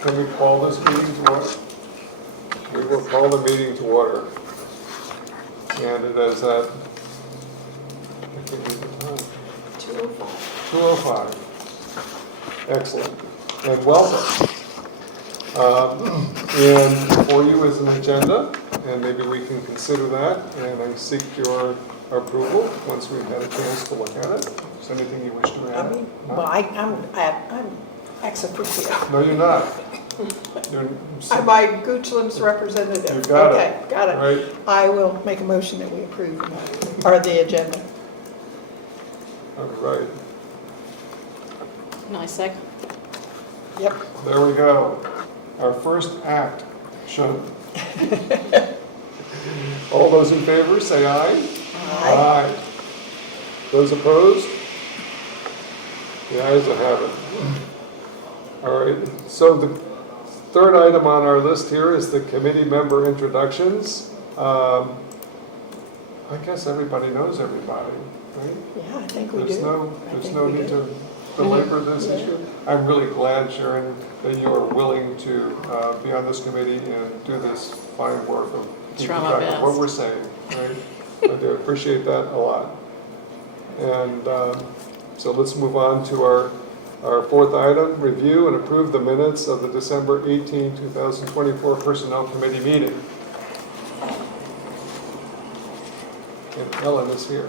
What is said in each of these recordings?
Can we call this meeting to order? We will call the meeting to order. And it is at, I can't read the time. 2:05. 2:05. Excellent. And welcome. And for you is an agenda, and maybe we can consider that, and I seek your approval once we've had a chance to look at it. Is there anything you wish to add? No? Well, I'm ex officio. No, you're not. You're, I'm my Goochland's representative. You got it. Okay, got it. Right. I will make a motion that we approve or the agenda. All right. Nice second. Yep. There we go. Our first act shown. All those in favor, say aye. Aye. Those opposed? The ayes have it. All right, so the third item on our list here is the committee member introductions. I guess everybody knows everybody, right? Yeah, I think we There's do. there's no need to belabor this issue. I'm really glad, Sharon, that you are willing to be on this committee and do this fine work of keeping Try my track of what best. we're saying, right? I do appreciate that a lot. And so let's move on to our fourth item, review and approve the minutes of the December 18, 2024 Personnel Committee meeting. And Ellen is here.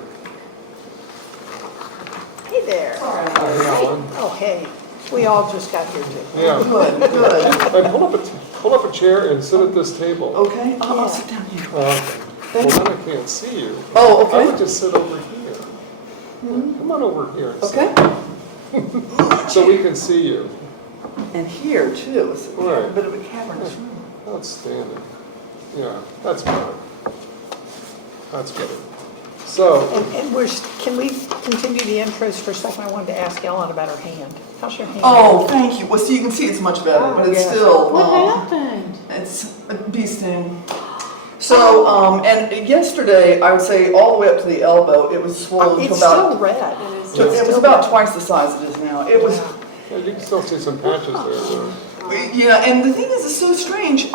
Hey there. Hi, Ellen. Oh, hey. We all just got here too. Yeah. Good, good. And pull up a chair and sit at this table. Okay, I'll sit down here. Okay. Well, then I can't see you. Oh, I would okay. just sit over here. Come on over here and sit, Okay. so we can see you. And here too, it's a Right. bit of a cavernous room. Outstanding. Yeah, that's fine. That's good. So, And can we continue the intros for a second? I wanted to ask Ellen about her hand. How's your hand? Oh, thank you. Well, so you can see it's much better, but it's yeah. still, What happened? it's a bee sting. So, and yesterday, I would say all the way up to the elbow, it was swollen to It's still about, red. it was still about red. twice the size it is now. It was, yeah, you can still see some patches there. Though. yeah, and the thing is, it's so strange.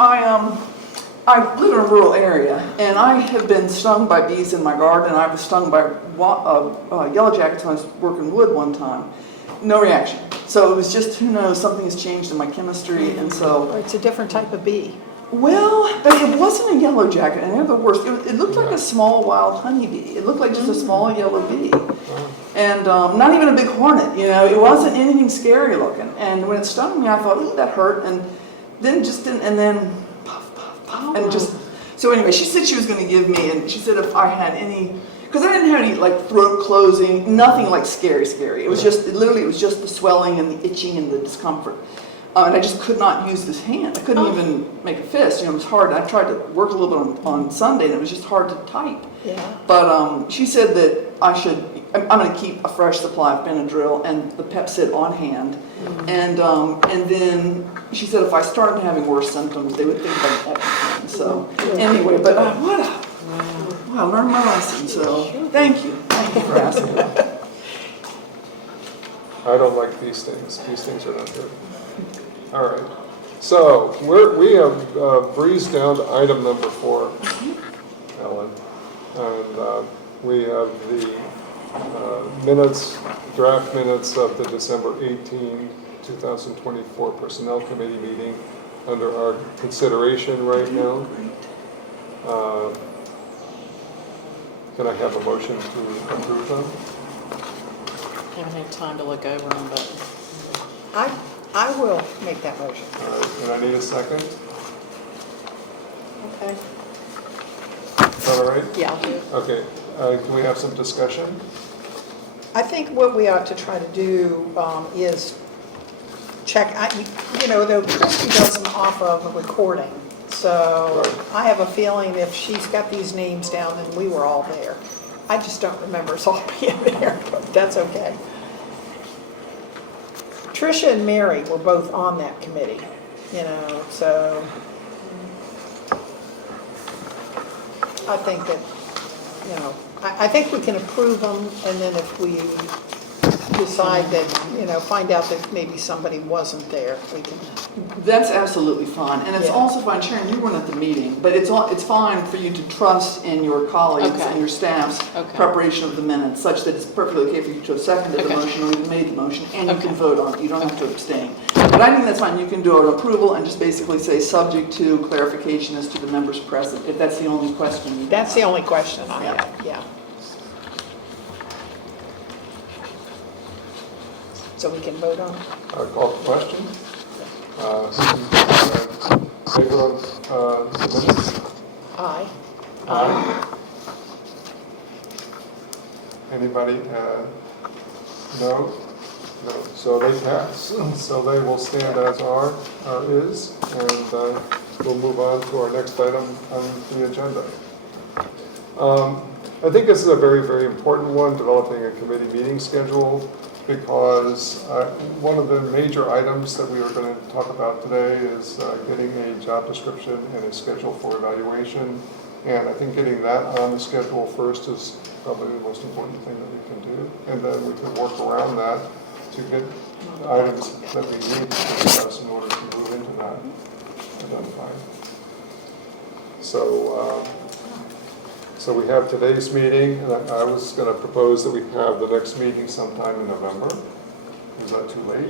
I live in a rural area, and I have been stung by bees in my garden. I was stung by yellow jackets when I was working wood one time. No reaction. So it was just, who knows, something has changed in my chemistry, and so. Or it's a different type of bee. Well, but it wasn't a yellow jacket, and they're the worst. It looked like a small wild honeybee. It looked like just a small yellow bee. And not even a big hornet, you know, it wasn't anything scary looking. And when it stung me, I thought, ooh, that hurt, and then just didn't, and then puff, puff, puff, and just, so anyway, she said she was going to give me, and she said if I had any, because I didn't have any like throat closing, nothing like scary. It was just, literally, it was just the swelling and the itching and the discomfort. And I just could not use this hand. I couldn't even make a fist. You know, it was hard. I tried to work a little bit on Sunday, and it was just hard to type. Yeah. But she said that I should. I'm going to keep a fresh supply of Benadryl and the Pepcid on hand. And then she said if I started having worse symptoms, they would think of an EpiPen. So anyway, but I learned my lesson. So thank you for asking. I don't like these things. These things are not good. All right. So we have breezed down to item number 4, Ellen, and we have the draft minutes of the December 18, 2024 Personnel Committee meeting under our consideration right now. Can I have a motion to approve them? Haven't had time to look over them, but I will make that motion. All right, and I need a second. okay. All right? Yeah, I'll do it. Okay. Can we have some discussion? I think what we ought to try to do is check, you know, though Christy does them off of a recording. So Right. I have a feeling if she's got these names down, then we were all there. I just don't remember us all being there, but that's okay. Tricia and Mary were both on that committee, you know, so I think that, you know, I think we can approve them, and then if we decide that, you know, find out that maybe somebody wasn't there, we can, That's absolutely fine, and it's Yeah. also fine, Sharon, you weren't at the meeting, but it's fine for you to trust in your colleagues Okay. and your staff's Okay. preparation of the minutes, such that it's perfectly okay for you to have seconded the Okay. motion or even made the motion, and you Okay. can vote on it, you don't have to abstain. But I think that's fine, you can do an approval and just basically say, subject to clarification as to the members present, if that's the only question you that's the have. only question I Yeah. have, yeah. So we can vote on it? I call the question. Favor of the minutes? Aye. Aye. Anybody, no? No, so they pass. So they will stand as are, is, and we'll move on to our next item on the agenda. I think this is a very, very important one, developing a committee meeting schedule, because one of the major items that we are going to talk about today is getting a job description and a schedule for evaluation. And I think getting that on the schedule first is probably the most important thing that we can do. And then we can work around that to get items that we need to discuss in order to move into that identified. So we have today's meeting, and I was going to propose that we have the next meeting sometime in November. Is that too late?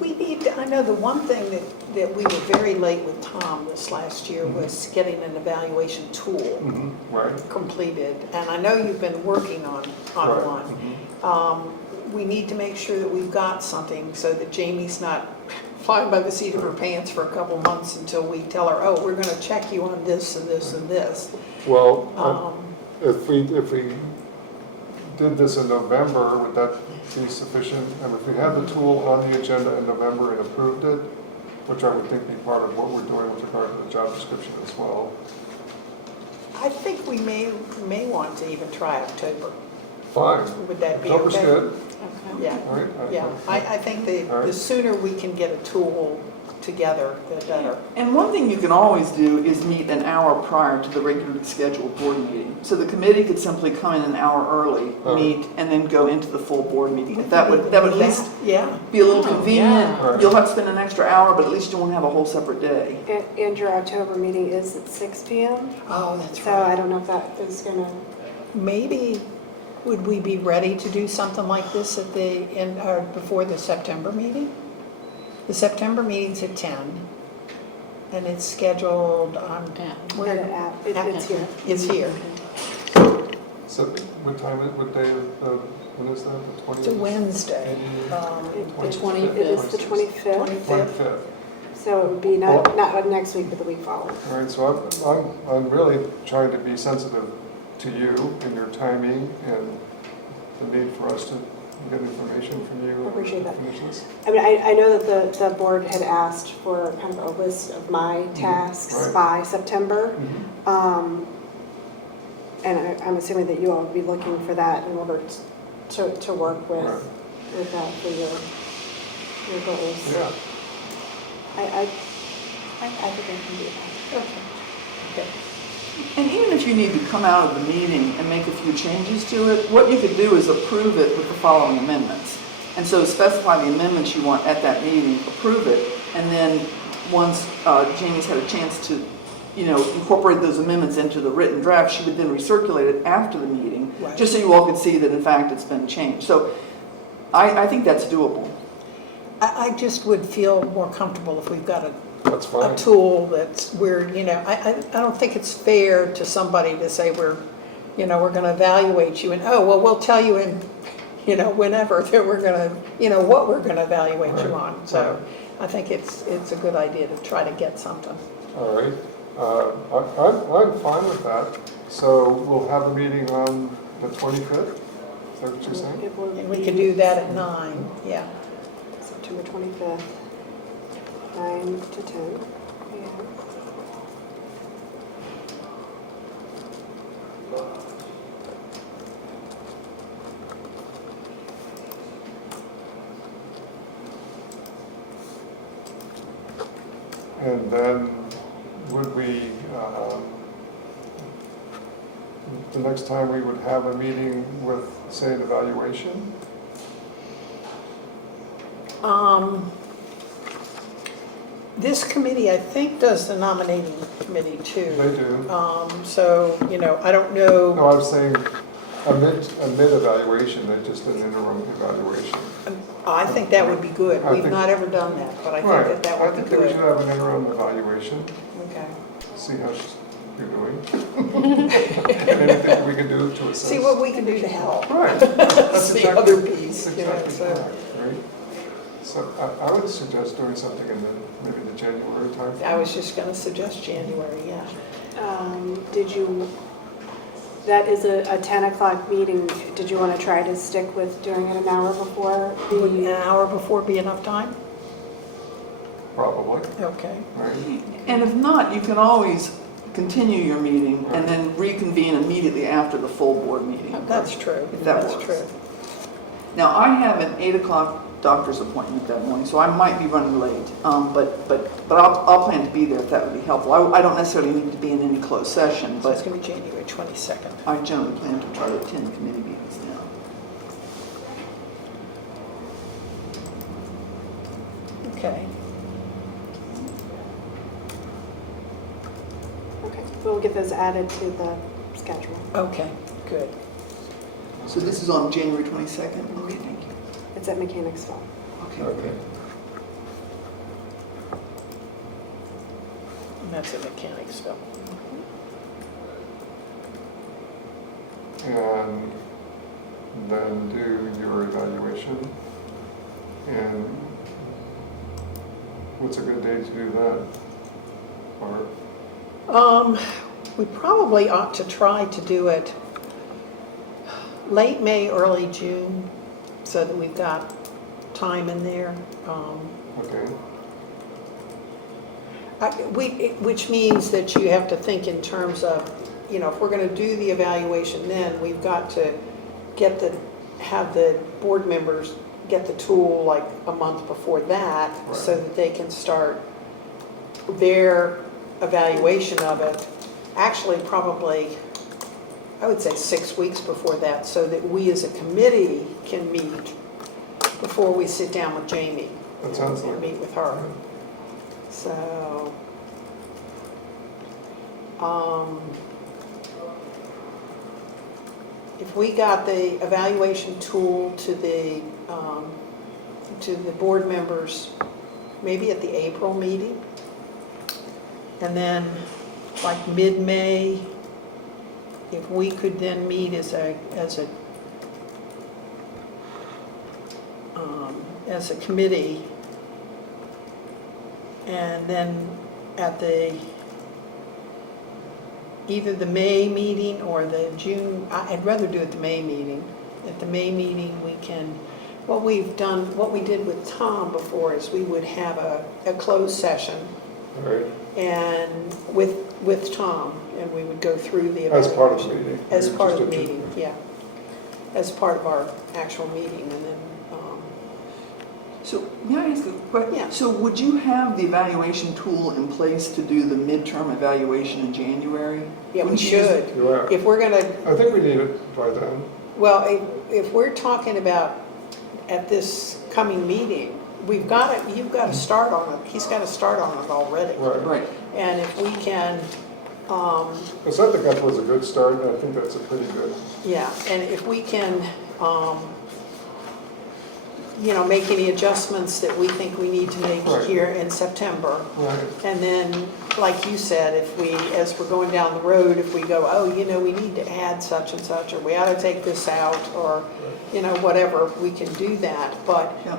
We need, I know the one thing that we were very late with Tom this last year was getting an evaluation tool Right. completed. And I know you've been working on Right. one. We need to make sure that we've got something so that Jamie's not flying by the seat of her pants for a couple months until we tell her, oh, we're gonna check you on this and this and this. Well, Um, if we did this in November, would that be sufficient? And if we had the tool on the agenda in November and approved it, which I would think be part of what we're doing with regard to the job description as well. I think we may want to even try October. Fine. Would that be okay? October's good. Okay. Yeah, All right. yeah. I think All right. the sooner we can get a tool together, the better. And one thing you can always do is meet an hour prior to the regularly scheduled board meeting. So the committee could simply come in an hour early, meet, and then go into the full board meeting. That would at least Yeah. be a little Oh, convenient. yeah. You'll have to spend an extra hour, but at least you won't have a whole separate day. And your October meeting is at 6 PM, Oh, that's so I right. don't know if that is gonna, Maybe, would we be ready to do something like this at the end, or before the September meeting? The September meeting's at 10, and it's scheduled on, Yeah. where, it's here. it's here. So what time, what day, when is that? The 20th? It's a Wednesday. It is the 25th, 25th. so it would be not next week, but the week following. All right, so I'm really trying to be sensitive to you and your timing and the need for us to get information from you. I appreciate that. Finish this. I mean, I know that the board had asked for kind of a list of my tasks Right. by September. And I'm assuming that you all would be looking for that in order to work with that for your goals. Yeah, I think I can do that. Okay. And even if you need to come out of the meeting and make a few changes to it, what you could do is approve it with the following amendments. And so specify the amendments you want at that meeting, approve it, and then once Jamie's had a chance to, incorporate those amendments into the written draft, she would then recirculate it after the meeting, Right. just so you all could see that in fact it's been changed. So I think that's doable. I just would feel more comfortable if we've got that's a fine. tool that's where, I don't think it's fair to somebody to say we're going to evaluate you and, oh, well, we'll tell you in, whenever that we're going to, what we're going to evaluate you Right. on. So I think it's a good idea to try to get something. All right, I'm fine with that. So we'll have a meeting on the 25th, is that what you're saying? It will And we be could do that at 9, yeah. September 25th, 9 to 10. Yeah. And then would we, the next time we would have a meeting with, say, an evaluation? This committee, I think, does the nominating committee too. They do. So, I don't know, No, I was saying a mid-evaluation, not just an interim evaluation. I think that would be good. I We've think- not ever done that, but I Right. think that I would be think that we should good. have an interim evaluation, Okay. see how you're doing. And anything that we can do to assist. See what we can do to help. Right. That's The exactly- other piece, that's you know, exactly so- correct, right? So I would suggest doing something in maybe the January timeframe. I was just gonna suggest January, yeah. That is a 10 o'clock meeting. Did you want to try to stick with doing it an hour before? Would an hour before be enough time? Probably, Okay. right? And if not, you can always continue your meeting and then reconvene immediately after the full board meeting. That's true. If that That's works. true. Now, I have an 8 o'clock doctor's appointment that morning, so I might be running late. But I'll plan to be there if that would be helpful. I don't necessarily need to be in any closed session, So it's but gonna be January 22nd. I generally plan to try to attend committee meetings now. Okay. Okay, we'll get those added to the schedule. Okay, good. So this is on January 22nd? Okay, thank you. It's at Mechanicsville. Okay. Okay. And that's in Mechanicsville. And then do your evaluation. And what's a good day to do that? Or, We probably ought to try to do it late May, early June, so that we've got time in there. okay, Which means that you have to think in terms of, if we're going to do the evaluation then, we've got to have the board members get the tool like a month before that, so Right. that they can start their evaluation of it. Actually, probably, I would say 6 weeks before that, so that we as a committee can meet before we sit down with Jamie. that sounds And like. meet with her. So, if we got the evaluation tool to the board members, maybe at the April meeting, and then like mid-May, if we could then meet as a committee, and then at either the May meeting or the June, I'd rather do it the May meeting. At the May meeting, we can, what we did with Tom before is we would have a closed session All right, and with Tom, and we would go through the as evaluation. part of the meeting. As You're part of just the a- meeting, yeah. As part of our actual meeting, and then, So may I ask a question? Yeah. So would you have the evaluation tool in place to do the midterm evaluation in January? yeah, we Wouldn't you use it? should. You are. If we're gonna, I think we need it by then. well, if we're talking about at this coming meeting, you've got to start on it, he's got to start on it already. Right. Right. And if we can, Because I think that was a good start, and I think that's a pretty good, yeah, and if we can, make any adjustments that we think we need to make Right. here in September. right, And then, like you said, as we're going down the road, if we go, oh, we need to add such and such, or we ought to take this out, or, whatever, we can do that. But Yeah.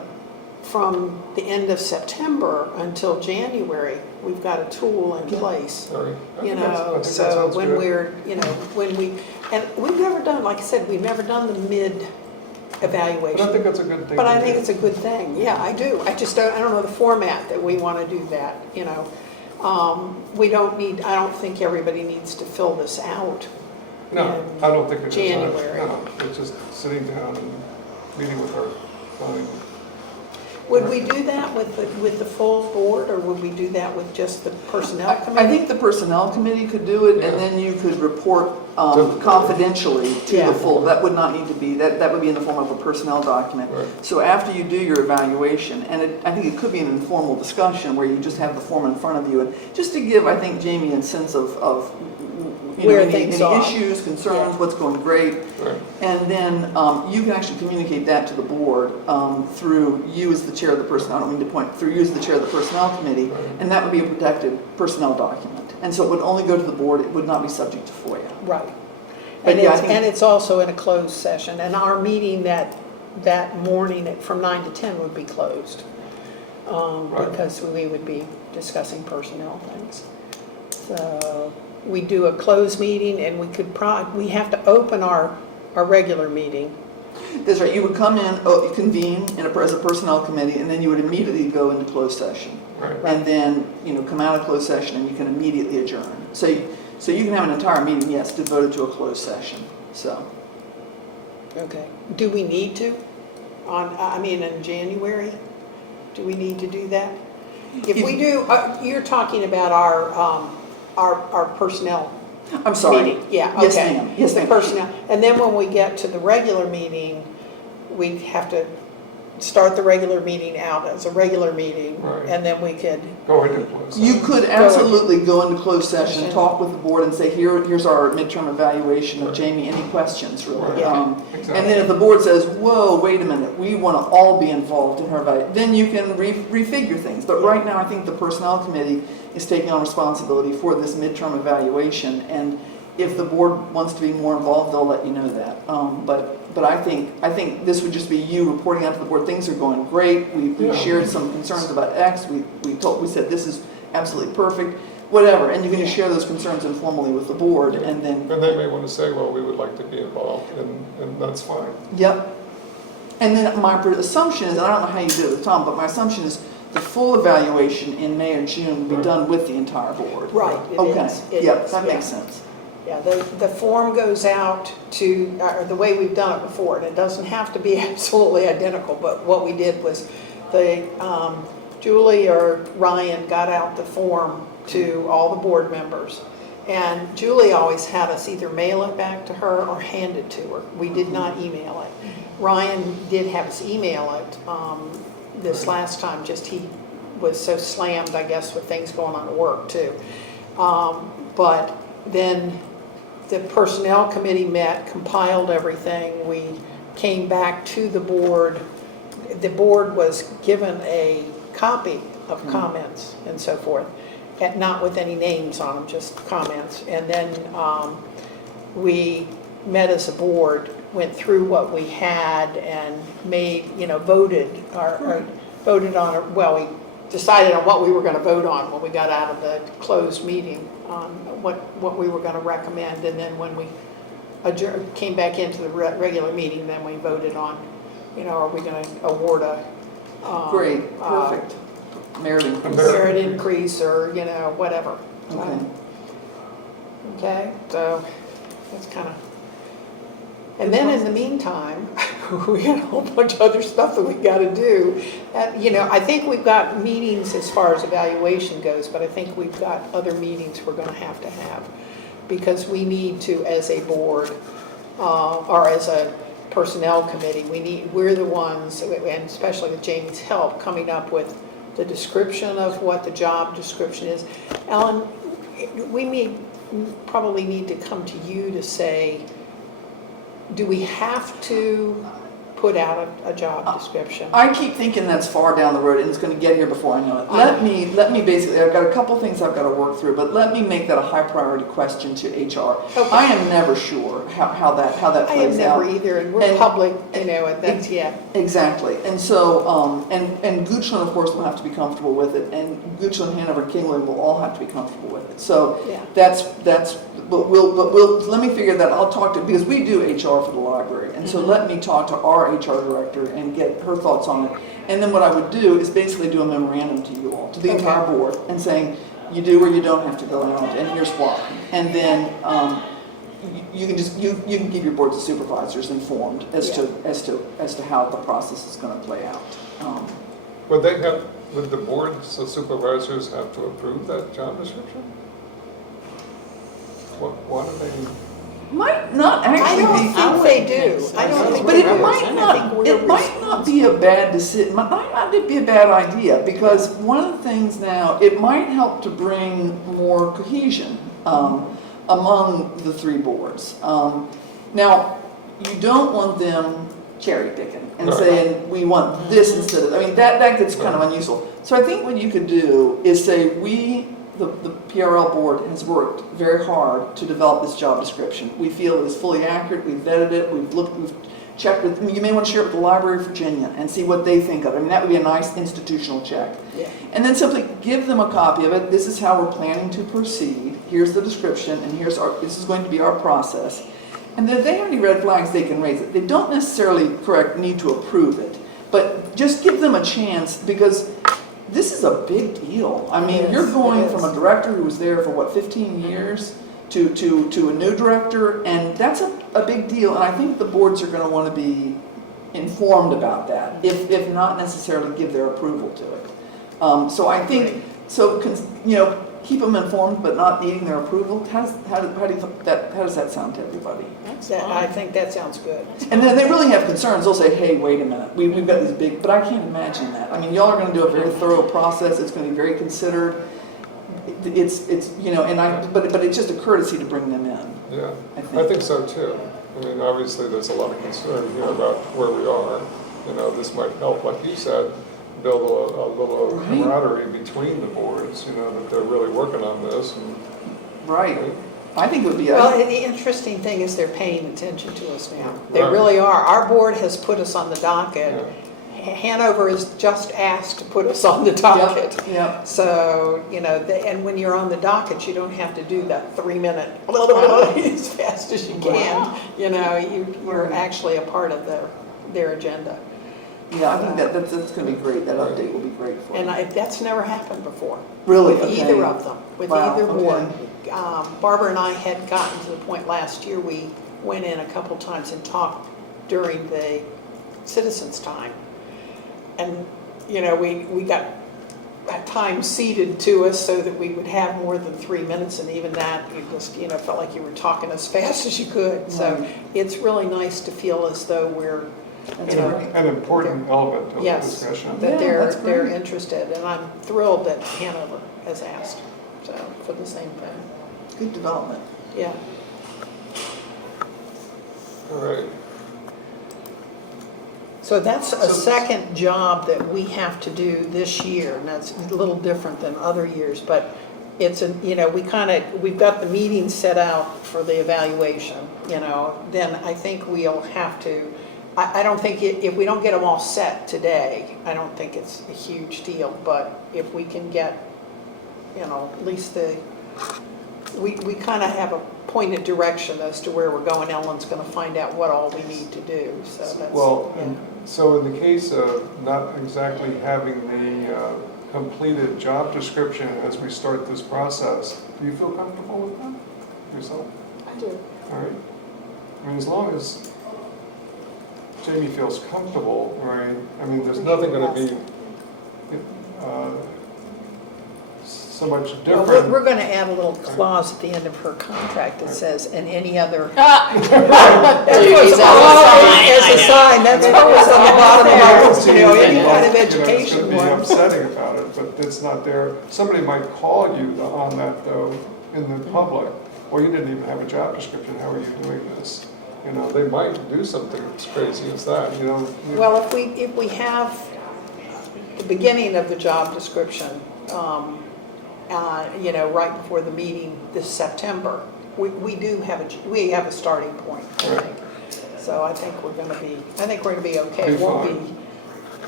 from the end of September until January, we've got a tool in place. sorry. I think that So sounds when good. and we've never done, like I said, we've never done the But I mid-evaluation. think that's a good thing. But I to think do. it's a good thing, yeah, I do. I don't know the format that we want to do that, I don't think everybody needs to fill this out. No, in I don't think it is. January. No, it's just sitting down and meeting with our client. Would we do that with the full board, or would we do that with just the personnel committee? I think the personnel committee could do it, and then you could report confidentially to Yeah. the full. That would not need to be, that would be in the form of a personnel document. Right. So after you do your evaluation, and I think it could be an informal discussion where you just have the form in front of you, and just to give, I think, Jamie a sense of you know, Where any things are. issues, concerns, what's going great. Right. And then you can actually communicate that to the board through you as the chair of the personnel, I don't mean to point, through you as the chair of the personnel committee, Right. and that would be a protected personnel document. And so it would only go to the board, it would not be subject to FOIA. Right. But And yeah, I it's, think- and it's also in a closed session, and our meeting that morning from 9 to 10 would be closed. Right. Because we would be discussing personnel things. So we do a closed meeting, and we have to open our regular meeting. That's right, you would come in, convene as a personnel committee, and then you would immediately go into closed session. Right. And then, you know, come out of closed session and you can immediately adjourn. So you can have an entire meeting, yes, devoted to a closed session, so. Okay. Do we need to? In January? Do we need to do that? If we do, you're talking about our personnel I'm sorry. meeting? Yeah, Yes, okay. ma'am. Yes, The ma'am. personnel. And then when we get to the regular meeting, we have to start the regular meeting out as a regular meeting, Right. and then we could, Go into closed You session. could absolutely go into closed session, Session. talk with the board and say, here's our midterm evaluation of Right. Jamie, any questions really? Right. Yeah. Exactly. And then if the board says, whoa, wait a minute, we want to all be involved in her evaluation, then you can refigure things. But right now, I think the personnel committee is taking on responsibility for this midterm evaluation, and if the board wants to be more involved, they'll let you know that. But I think this would just be you reporting out to the board, things are going great, we Yeah. shared some concerns about X, we said this is absolutely perfect, whatever, and you can just share those concerns informally with the board, and then, And they may want to say, well, we would like to be involved, and that's fine. yep. And then my assumption is, and I don't know how you did it with Tom, but my assumption is the full evaluation in May or June will be done with the entire board. right, it Okay, is. It yep, is, that yeah. makes sense. Yeah, the form goes out to, or the way we've done it before, and it doesn't have to be absolutely identical, but what we did was Julie or Ryan got out the form to all the board members. And Julie always had us either mail it back to her or hand it to her. We did not email it. Ryan did have us email it this last time, just he was so slammed, I guess, with things going on at work too. But then the personnel committee met, compiled everything. We came back to the board. The board was given a copy of comments and so forth, and not with any names on them, just comments. And then we met as a board, went through what we had and made, voted on it. Well, we decided on what we were going to vote on when we got out of the closed meeting, what we were going to recommend. And then when we came back into the regular meeting, then we voted on, are we going to award a Great, perfect. Merit increase. merit increase or, whatever. Okay. Okay, so that's kind of, and then in the meantime, we had a whole bunch of other stuff that we got to do. I think we've got meetings as far as evaluation goes, but I think we've got other meetings we're going to have because we need to, as a board or as a personnel committee, we're the ones, and especially with Jamie's help, coming up with the description of what the job description is. Ellen, we probably need to come to you to say, do we have to put out a job description? I keep thinking that's far down the road and it's going to get here before I know it. Let me basically, I've got a couple things I've got to work through, but let me make that a high priority question to HR. Okay. I am never sure how that plays out. I have never either, and we're public, and that's, yeah. Exactly, and so, and Goochland, of course, will have to be comfortable with it, and Goochland, Hanover, and Kingwood will all have to be comfortable with it. So Yeah. but we'll, let me figure that, I'll talk to, because we do HR for the library, and so let me talk to our HR director and get her thoughts on it. And then what I would do is basically do a memorandum to you all, to the entire board, and saying, you do or you don't have to go out, and here's why. And then, you can keep your boards of supervisors informed as to how the process is going to play out. would the board of supervisors have to approve that job description? Why do they? Might not I actually don't be. think they do. I don't think. But they it do. might I think not, we're it might not be a bad decision, might not be a bad idea, because one of the things now, it might help to bring more cohesion among the three boards. Now, you don't want them cherry picking and Right. saying, we want this instead of, I mean, that gets kind of unuseful. So I think what you could do is say, the PRL board has worked very hard to develop this job description. We feel it is fully accurate, we've vetted it, we've checked with, you may want to share it with the Library of Virginia and see what they think of it. I mean, that would be a nice institutional check. Yeah. And then simply give them a copy of it. This is how we're planning to proceed. Here's the description, and this is going to be our process. And if they have any red flags, they can raise it. They don't necessarily, need to approve it, but just give them a chance, because this is a big deal. I mean, It you're is, going it from is. a director who was there for 15 years to a new director, and that's a big deal. And I think the boards are going to want to be informed about that, if not necessarily give their approval to it. So I think, keep them informed, but not needing their approval. How does that sound to everybody? That's I fine. think that sounds good. And then they really have concerns. They'll say, hey, wait a minute, we've got these big, but I can't imagine that. I mean, y'all are going to do a very thorough process. It's going to be very considered. But it's just a courtesy to bring them in. Yeah, I think. I think so too. I mean, obviously, there's a lot of concern here about where we are. This might help, like you said, build a little Right. camaraderie between the boards, that they're really working on this. And, Right. I think it would be Well, and the interesting thing is they're paying attention to us now. They Right. really are. Our board has put us on the docket. Yeah. Hanover is just asked to put us on the docket. Yep. So, and when you're on the docket, you don't have to do that 3-minute blah, blah, blah, as fast as you can. You're actually a part of their agenda. Yeah, I think that's going to be great. That update will be great for And them. that's never happened before. Really? With Okay. either of them, with Wow, either board. okay. Barbara and I had gotten to the point last year, we went in a couple times and talked during the citizens' time. And, we got time ceded to us so that we would have more than 3 minutes, and even that, you just, felt like you were talking as fast as you could. So Right. it's really nice to feel as though we're, That's you know, right. an important element of the yes, discussion. that Yeah, that's they're great. interested, and I'm thrilled that Hanover has asked, so, for the same thing, Good development. yeah. All right. So that's a So- second job that we have to do this year, and that's a little different than other years, but it's, we've got the meeting set out for the evaluation, then I think we'll have to, I don't think, if we don't get them all set today, I don't think it's a huge deal, but if we can get, at least we kind of have a pointed direction as to where we're going. Ellen's going to find out what all we need to do, so that's. Well, yeah. so in the case of not exactly having the completed job description as we start this process, do you feel comfortable with that yourself? I do. All right. I mean, as long as Jamie feels comfortable, right? I mean, there's nothing going to be so much Well, different. we're going to add a little clause at the end of her contract that says, and any other. Duties As a sign, that's what was on the bottom of I our, don't see anything any kind of It's education going to be one. upsetting about it, but it's not there. Somebody might call you on that though, in the public. Well, you didn't even have a job description, how are you doing this? They might do something as crazy as that, Well, if we have the beginning of the job description, right before the meeting this September, we have a starting point, I Right. think. So I think we're going to be okay. Be It won't fine.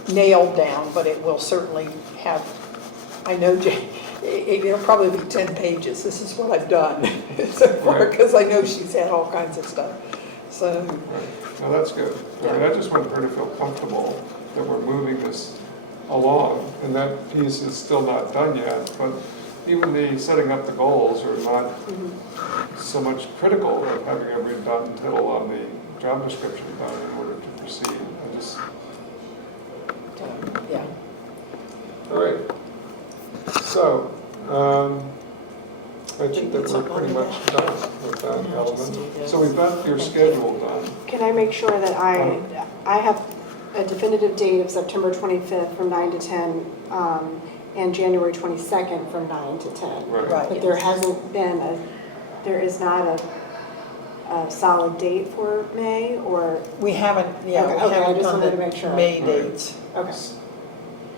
be nailed down, but it will certainly have, I know, it'll probably be 10 pages. This is what I've done so far, Right. because I know she's had all kinds of stuff. So, Right. No, that's good. All right, I just want her to feel comfortable that we're moving this along, and that piece is still not done yet, but even the setting up the goals are not so much critical of having every dot and tittle on the job description done in order to proceed. yeah. All right. So, I think that we're pretty much done with that Yeah, just do element. this. So we've got your schedule done. Can I make sure that I have a definitive date of September 25th from 9 to 10, and January 22nd from 9 to 10. Right. But there hasn't been there is not a solid date for May, or, We haven't, yeah, we Okay, I haven't just done wanted to make sure. the May Right. dates. okay,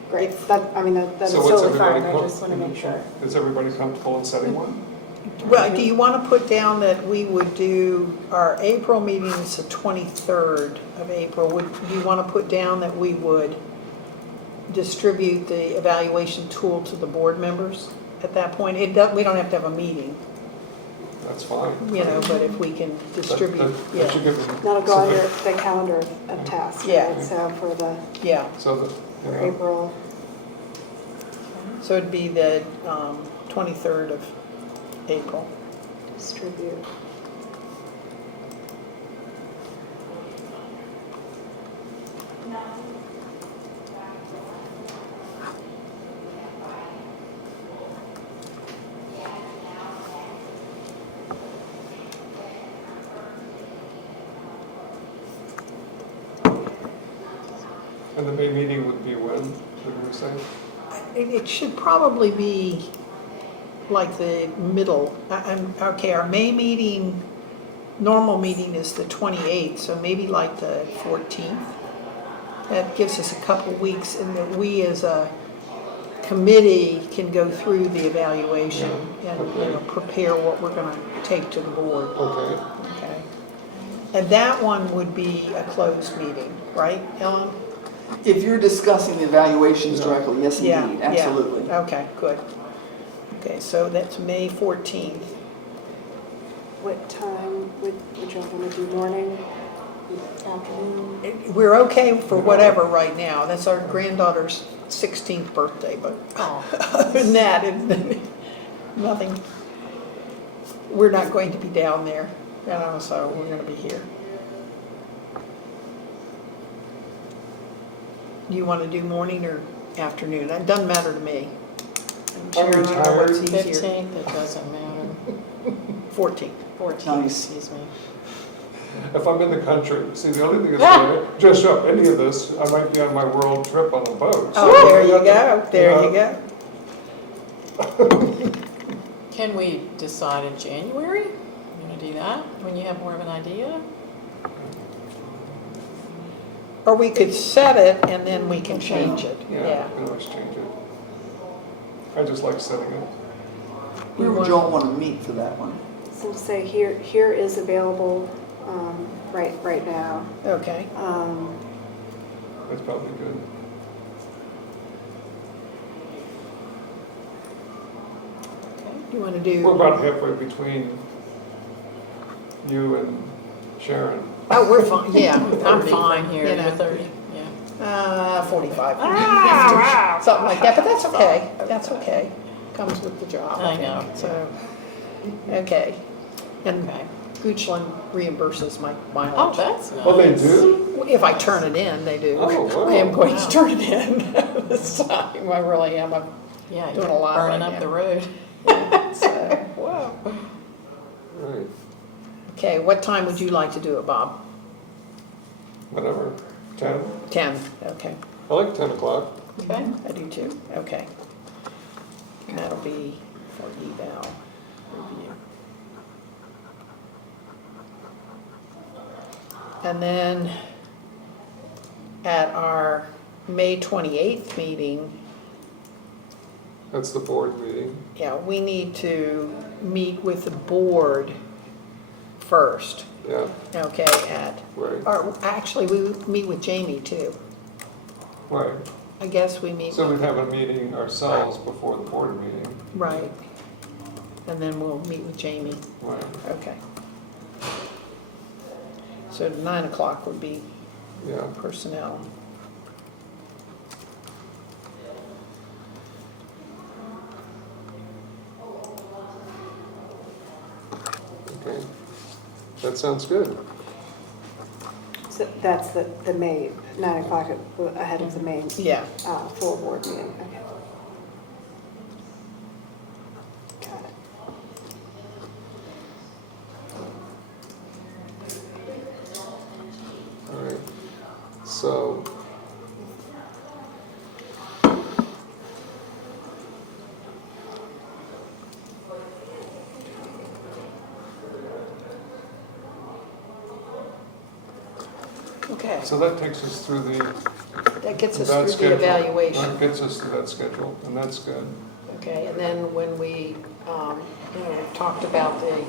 great. That is So what's totally fine, everybody I just want to make sure. Is everybody comfortable in setting one? Well, do you want to put down that we would do, our April meeting is the 23rd of April. Do you want to put down that we would distribute the evaluation tool to the board members at that point? We don't have to have a meeting, That's fine. you know, but if we can distribute, That should yeah, give them. That'll go on the calendar of tasks, Yeah. right? So for yeah. So for that, April, So it'd be the 23rd of April. distribute. and the May meeting would be when, did we say? It should probably be like the middle. Okay, our May meeting, normal meeting is the 28th, so maybe like the 14th. That gives us a couple weeks, and that we as a committee can go through the evaluation and, you know, prepare what we're going to take to the board. Okay. Okay. And that one would be a closed meeting, right, Ellen? If you're discussing the evaluations directly, yes Yeah, indeed, yeah. absolutely. Okay, good. Okay, so that's May 14th. What time would y'all want to do, morning, afternoon? We're okay for whatever right now. That's our granddaughter's 16th birthday, but Oh, other than that, nothing. We're not going to be down there, you know, so we're going to be here. You want to do morning or afternoon? It doesn't matter to me. I'm Sharon, I don't know what's retired. easier. 15th, it doesn't matter. 14th. 14th, Nice. excuse me. If I'm in the country, see, the only thing is, that just show up any of this, I might be on my world trip on a boat. So Oh, there you I got go, to- there you go. Can we decide in January? You want to do that when you have more of an idea? Or we could set it and then we can change it, Yeah, yeah. we can always change it. I just like setting it. We would all want to meet for that one. So to say here is available right now. Okay, That's probably good. you want to do? We're about halfway between you and Sharon. Oh, we're fine, yeah, I'm 30 fine, from you here, you're know. 30, yeah. 45. Ah, Something like that, but that's okay, that's okay. Comes with the job. I know. So, okay. And Okay. Goochland reimburses my Oh, mileage. that's nice. Oh, they do? If I turn it in, they do. Oh, wow. I am going Wow. to turn it in this time, I really am. Yeah, doing you're a lot burning right up now. the road. So, wow. Right, Okay, what time would you like to do it, Bob? whatever. 10? 10, okay. I like 10 o'clock. Okay. I do too, okay. And that'll be for eval review. And then at our May 28th meeting, That's the board meeting. yeah, we need to meet with the board first, Yeah, okay, right, or actually, we meet with Jamie too. right. I guess we meet, So we'd have a meeting ourselves before the board meeting. right. And then we'll meet with Jamie, Right. okay. So 9 o'clock would be Yeah, personnel. okay. That sounds good. So that's the May, 9 o'clock ahead of the May Yeah, full board meeting, okay. Okay, So that takes us through that gets us that through schedule. the evaluation. That gets us to that schedule, and that's good. Okay, and then when we, we've talked about the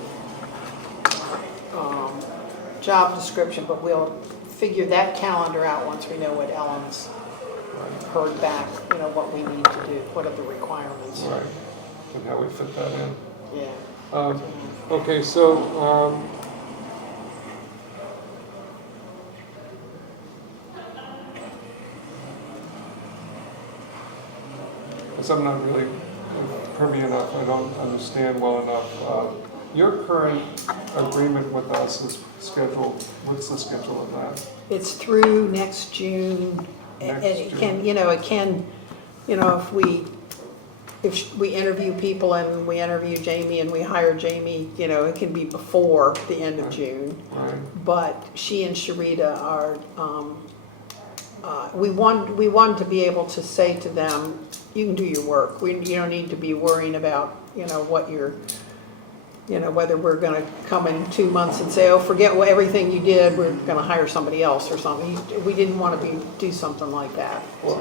job description, but we'll figure that calendar out once we know what Ellen's heard back, what we need to do, what are the requirements. Right, and how we fit that in. Yeah. Okay, so, because I'm not really privy enough, I don't understand well enough. Your current agreement with us is scheduled, what's the schedule of that? It's through next June, and it can, if we interview people and we interview Jamie and we hire Jamie, it can be before the end of Right. June. Right, But she and Sharita are, we want to be able to say to them, you can do your work. You don't need to be worrying about, what you're, whether we're gonna come in 2 months and say, oh, forget everything you did, we're gonna hire somebody else or something. We didn't want to do something like that. well,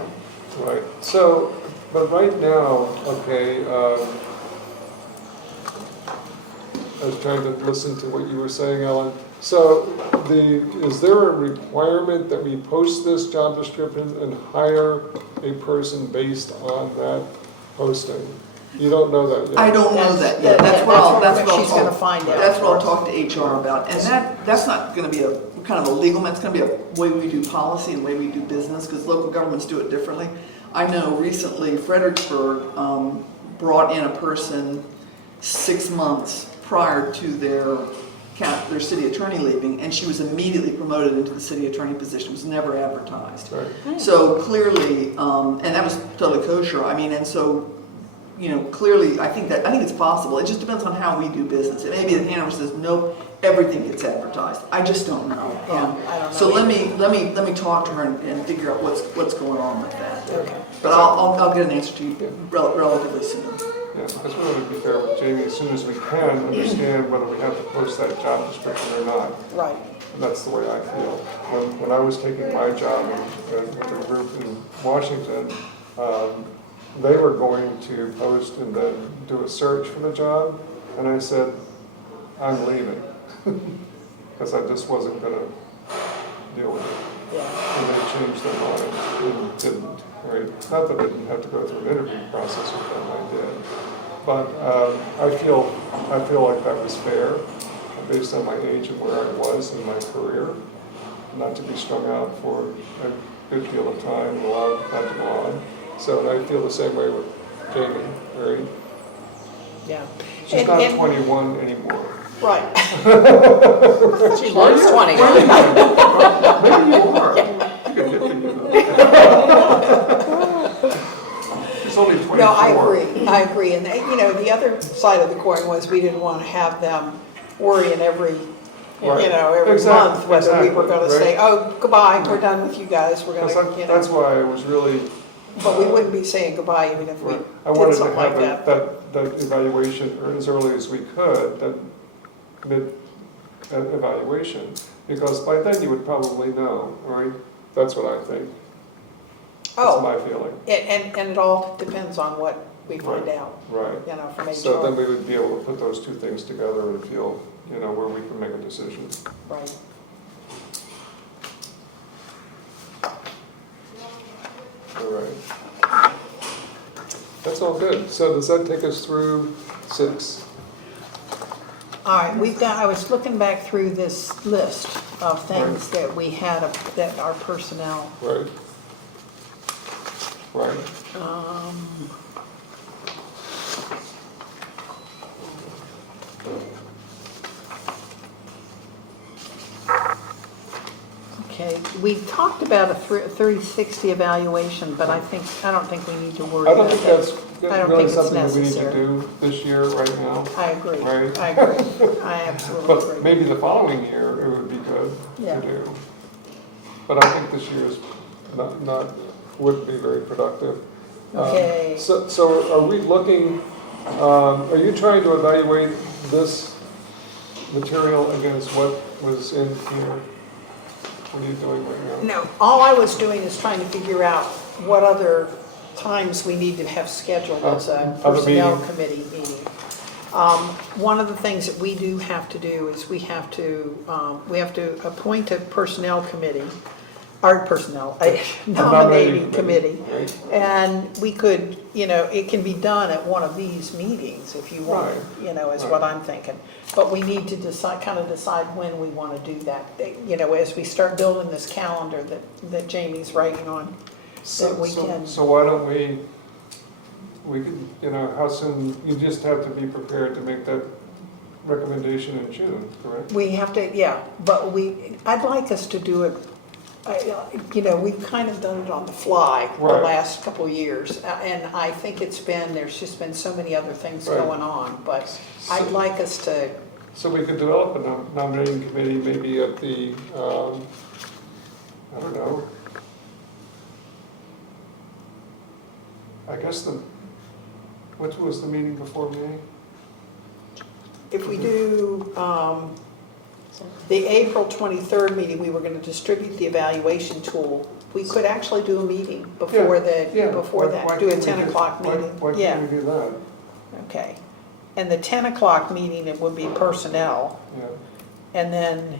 right, so, but right now, okay, I was trying to listen to what you were saying, Ellen. So is there a requirement that we post this job description and hire a person based on that posting? You don't know that yet? I don't know that yet. That's what I'll She's gonna talk, find out. that's what I'll talk to HR about. And that's not gonna be a, kind of a legal, it's gonna be a way we do policy and way we do business, because local governments do it differently. I know recently Fredericksburg brought in a person 6 months prior to their city attorney leaving, and she was immediately promoted into the city attorney position. It was never advertised. Right. So clearly, and that was totally kosher. I mean, and so, clearly, I think it's possible. It just depends on how we do business. It may be that Hanover says, nope, everything gets advertised. I just don't know. Yeah, I don't know So let either. me talk to her and figure out what's going on with that. Okay. But I'll get an answer to you relatively soon. Yeah, because we want to be fair with Jamie, as soon as we can, understand whether we have to post that job description or not. Right. And that's the way I feel. When I was taking my job with the group in Washington, they were going to post and then do a search for the job, and I said, I'm leaving, because I just wasn't going to deal with it. Yeah. And they changed their mind and didn't, right? Not that I didn't have to go through an interview process with them, I did. But I feel like that was fair, based on my age and where I was in my career, not to be strung out for a good deal of time, not to go on. So I feel the same way with Jamie, right? Yeah. She's not 21 anymore. Right. She was 20. Maybe you are. You can hit me, She's only 24. No, I agree. And, the other side of the coin was we didn't want to have them worrying every Right. every Exactly, month whether we were going to exactly, say, oh, goodbye, we're done with you guys, we're going to, That's why I was really, but we wouldn't be saying goodbye even if we I wanted did to something like have that. that evaluation as early as we could, that mid-evaluation, because by then you would probably know, right? That's what I think. That's Oh, my feeling. and it all depends on what we find Right. out, Right. from HR. So then we would be able to put those two things together and feel, where we can make a decision. Right. All right. That's all good. So does that take us through 6? All right, I was looking back through this list of things that we had, that our personnel, Right? Right? okay, we talked about a 30/60 evaluation, but I don't think we need to worry I about don't that. think that's I don't really think it's something that we need to necessary. do this year, right now. I agree. Right. I agree. I absolutely But agree. maybe the following year, it would be good Yeah. to do. But I think this year is wouldn't be very productive. Okay. So are we looking, are you trying to evaluate this material against what was in here? What are you doing right now? No, all I was doing is trying to figure out what other times we need to have scheduled as a Other personnel meeting. committee meeting. One of the things that we do have to do is we have to appoint a personnel committee, our personnel, a nominating committee. Right? And we could, it can be done at one of these meetings if you want, Right. is what I'm thinking. But we need to decide when we want to do that, as we start building this calendar that Jamie's writing on, that we can. So why don't we could, how soon, you just have to be prepared to make that recommendation in June, correct? We have to, yeah, but I'd like us to do it, we've kind of done it on the fly the Right. last couple of years. And I think there's just been so many other things Right. going on, but I'd like us to, So we could develop a nominating committee maybe at the, I don't know. I guess what was the meeting before May? if we do, the April 23rd meeting, we were going to distribute the evaluation tool. We could actually do a meeting before Why do a can't we 10 o'clock meeting. Why Yeah, can't we do that? okay. And the 10 o'clock meeting, it would be personnel. Yeah. And then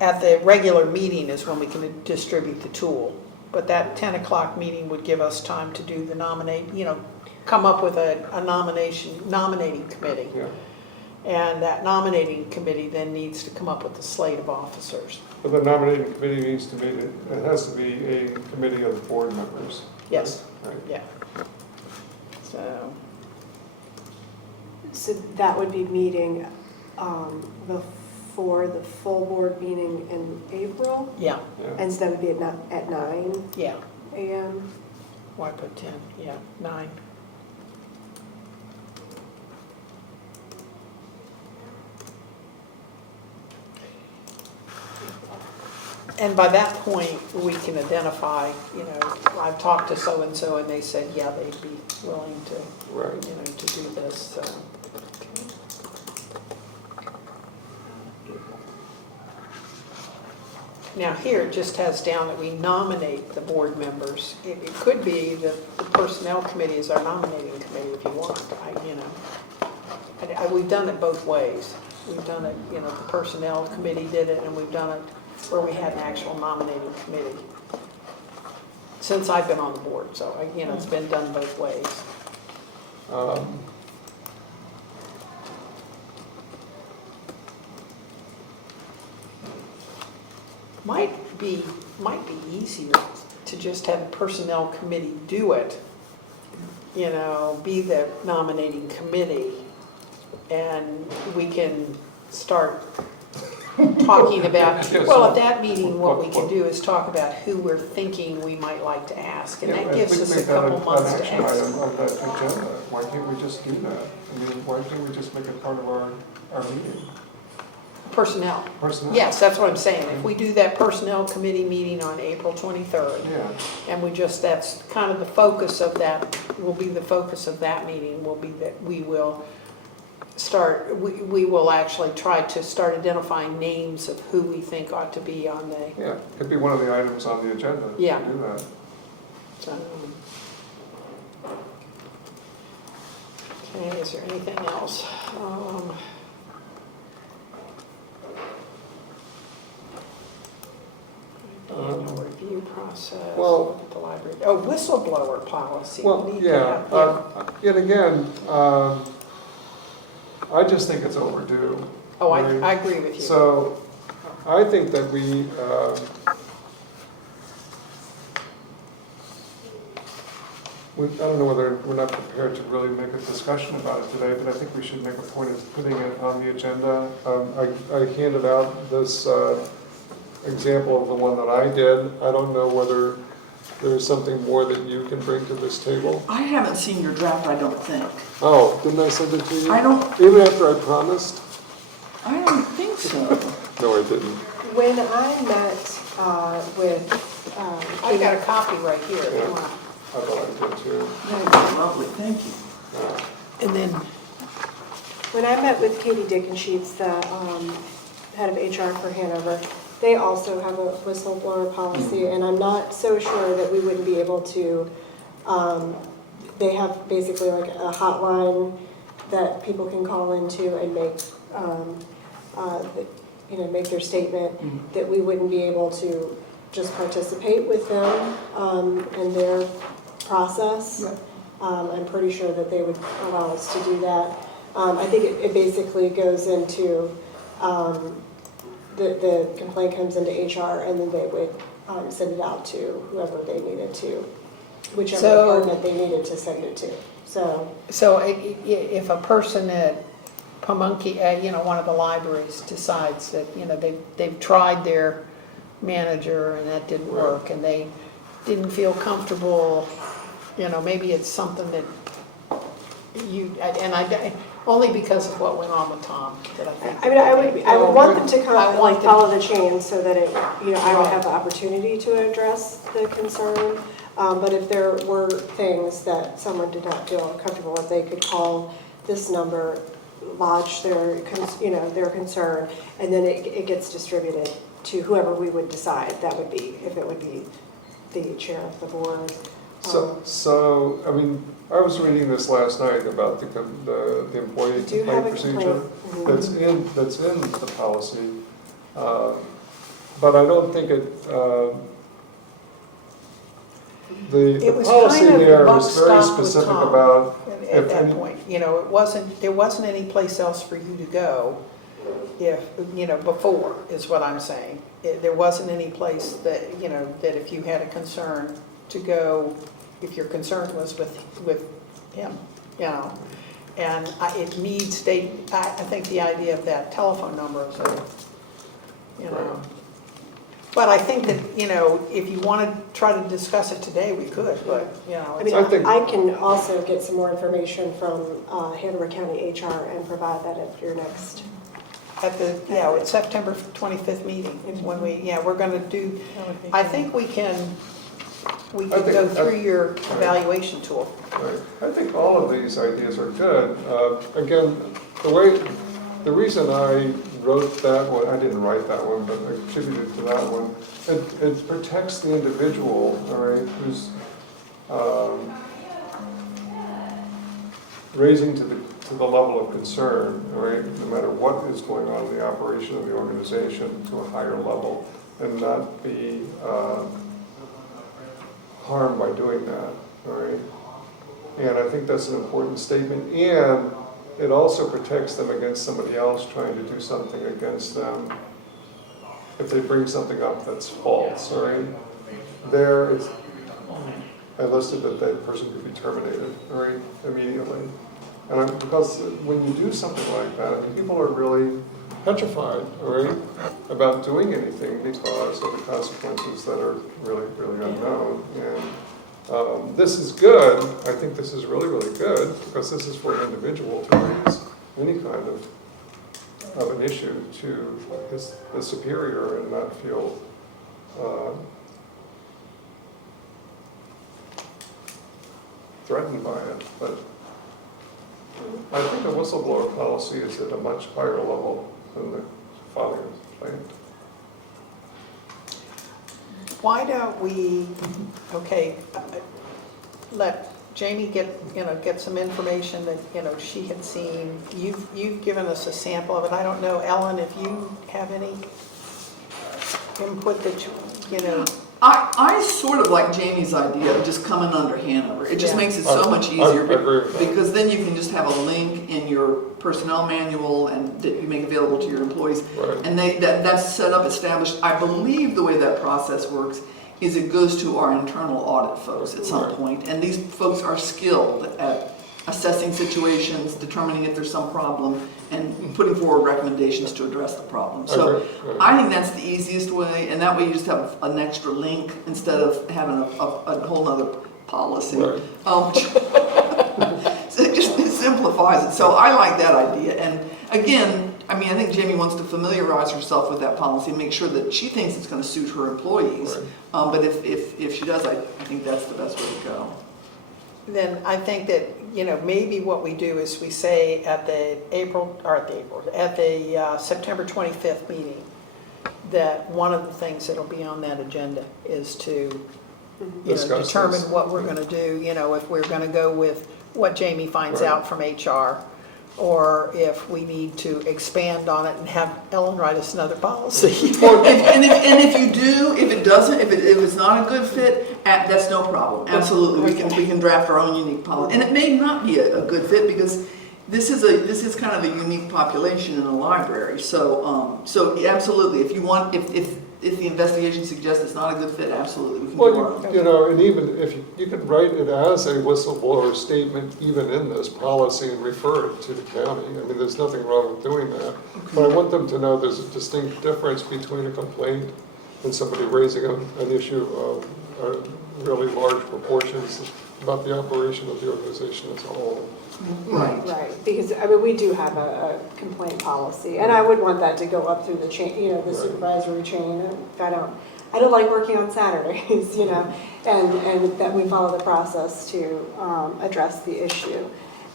at the regular meeting is when we can distribute the tool. But that 10 o'clock meeting would give us time to do the come up with a nominating committee. Yeah. And that nominating committee then needs to come up with a slate of officers. But the nominating committee needs to be, it has to be a committee of board members. Yes, Right. yeah. So, So that would be meeting before the full board meeting in April? yeah, Yeah. And so that would be at 9 yeah. a.m.? Why put 10? Yeah, 9. And by that point, we can identify, I've talked to so-and-so and they said, yeah, they'd be willing to, Right. to do this, so. Now here, it just has down that we nominate the board members. It could be that the personnel committee is our nominating committee if you want, we've done it both ways. We've done it, the personnel committee did it, and we've done it where we had an actual nominating committee. Since I've been on the board, so, it's been done both ways. Might be easier to just have a personnel committee do it, be the nominating committee, and we can start talking about, well, at that meeting, what we can do is talk about who we're thinking we might like to ask, and that gives us a couple months to ask. Item of that agenda. Why can't we just do that? I mean, why can't we just make it part of our meeting? Personnel. Personnel? Yes, that's what I'm saying. If we do that personnel committee meeting on April 23rd, Yeah. and that's kind of the focus of that, will be the focus of that meeting, will be that we will actually try to start identifying names of who we think ought to be on the, Yeah, could be one of the items on the agenda. Yeah. To do that. Okay, is there anything else? Annual review process, well- look at the library, whistleblower policy. We Well, need to yeah, have- yet again, I just think it's overdue. Oh, I right? agree with you. So I think that I don't know whether we're not prepared to really make a discussion about it today, but I think we should make a point of putting it on the agenda. I handed out this example of the one that I did. I don't know whether there's something more that you can bring to this table. I haven't seen your draft, I don't think. Oh, didn't I send it to you? I don't, Even after I promised? I don't think so. No, I didn't. When I met with I've got a copy right here if you want. I thought I did too. That's lovely, thank you. And then, When I met with Katie Dickensheets, the head of HR for Hanover, they also have a whistleblower policy, and I'm not so sure that we wouldn't be able to, they have basically like a hotline that people can call into and make, make their statement, that we wouldn't be able to just participate with them in their process. Yeah. I'm pretty sure that they would allow us to do that. I think it basically goes into, the complaint comes into HR, and then they would send it out to whoever they needed to, whichever So- department they needed to send it to. So, If a person at Pamunkey, one of the libraries decides that, they've tried their manager and that didn't work, and they didn't feel comfortable, maybe it's something that only because of what went on with Tom, that I think. I would want them to kind I of want like them- follow the chain so that it, I would have the opportunity to address the concern. But if there were things that someone did not feel comfortable with, they could call this number, lodge their concern, and then it gets distributed to whoever we would decide that would be, if it would be the chair of the board. So, I mean, I was reading this last night about the employee We do have complaint a procedure complaint. that's in the policy. But I don't think the was policy kind of there buck is very stop with specific Tom about At if that any, point, there wasn't any place else for you to go if, before, is what I'm saying. There wasn't any place that, that if you had a concern to go, if your concern was with him, And it needs, I think the idea of that telephone number is, Right. But I think that, if you want to try to discuss it today, we could, but, I mean, I think- I can also get some more information from Hanover County HR and provide that at your next. it's September 25th meeting is when we're going to do, I think we can go through your evaluation tool. right. I think all of these ideas are good. Again, the reason I wrote that one, I didn't write that one, but I contributed to that one, it protects the individual, all right, who's raising to the level of concern, all right, no matter what is going on in the operation of the organization, to a higher level, and not be harmed by doing that, all right? And I think that's an important statement, and it also protects them against somebody else trying to do something against them if they bring something up that's false, all right? I listed that person could be terminated, all right, immediately. And because when you do something like that, people are really petrified, all right, about doing anything because of the consequences that are really, really unknown. And this is good. I think this is really, really good because this is for an individual to raise any kind of an issue to his superior and not feel threatened by it. But I think the whistleblower policy is at a much higher level than the following plan. Why don't we, let Jamie get some information that, she had seen. You've given us a sample of it. I don't know, Ellen, if you have any input that I sort of like Jamie's idea of just coming under Hanover. It just Yeah. makes it so much I easier. agree with that. Because then you can just have a link in your personnel manual and that you make available to your employees. Right. And that's set up, established. I believe the way that process works is it goes to our internal audit folks at some Right. point. And these folks are skilled at assessing situations, determining if there's some problem, and putting forward recommendations to address the problem. So Okay, right. I think that's the easiest way, and that way you just have an extra link instead of having a whole nother policy. Right. So it simplifies it. So I like that idea. And again, I mean, I think Jamie wants to familiarize herself with that policy and make sure that she thinks it's going to suit her employees. Right. But if she does, I think that's the best way to go. then I think that maybe what we do is we say at the September 25th meeting, that one of the things that'll be on that agenda is to, Discuss determine this. what we're gonna do, if we're gonna go with what Jamie finds Right. out from HR, or if we need to expand on it and have Ellen write us another policy. If you do, if it's not a good fit, that's no problem. Absolutely, we can draft our own unique policy. And it may not be a good fit because this is kind of a unique population in a library. So absolutely, if the investigation suggests it's not a good fit, absolutely, we can do our own. And even if you could write it as a whistleblower statement, even in this policy, and refer it to the county. I mean, there's nothing wrong with doing that. But I want them to know there's a distinct difference between a complaint and somebody raising an issue of really large proportions about the operation of the organization as a whole. Right. Right, because, we do have a complaint policy, and I would want that to go up through the chain, the Right. supervisory chain. If I don't like working on Saturdays, and that we follow the process to address the issue.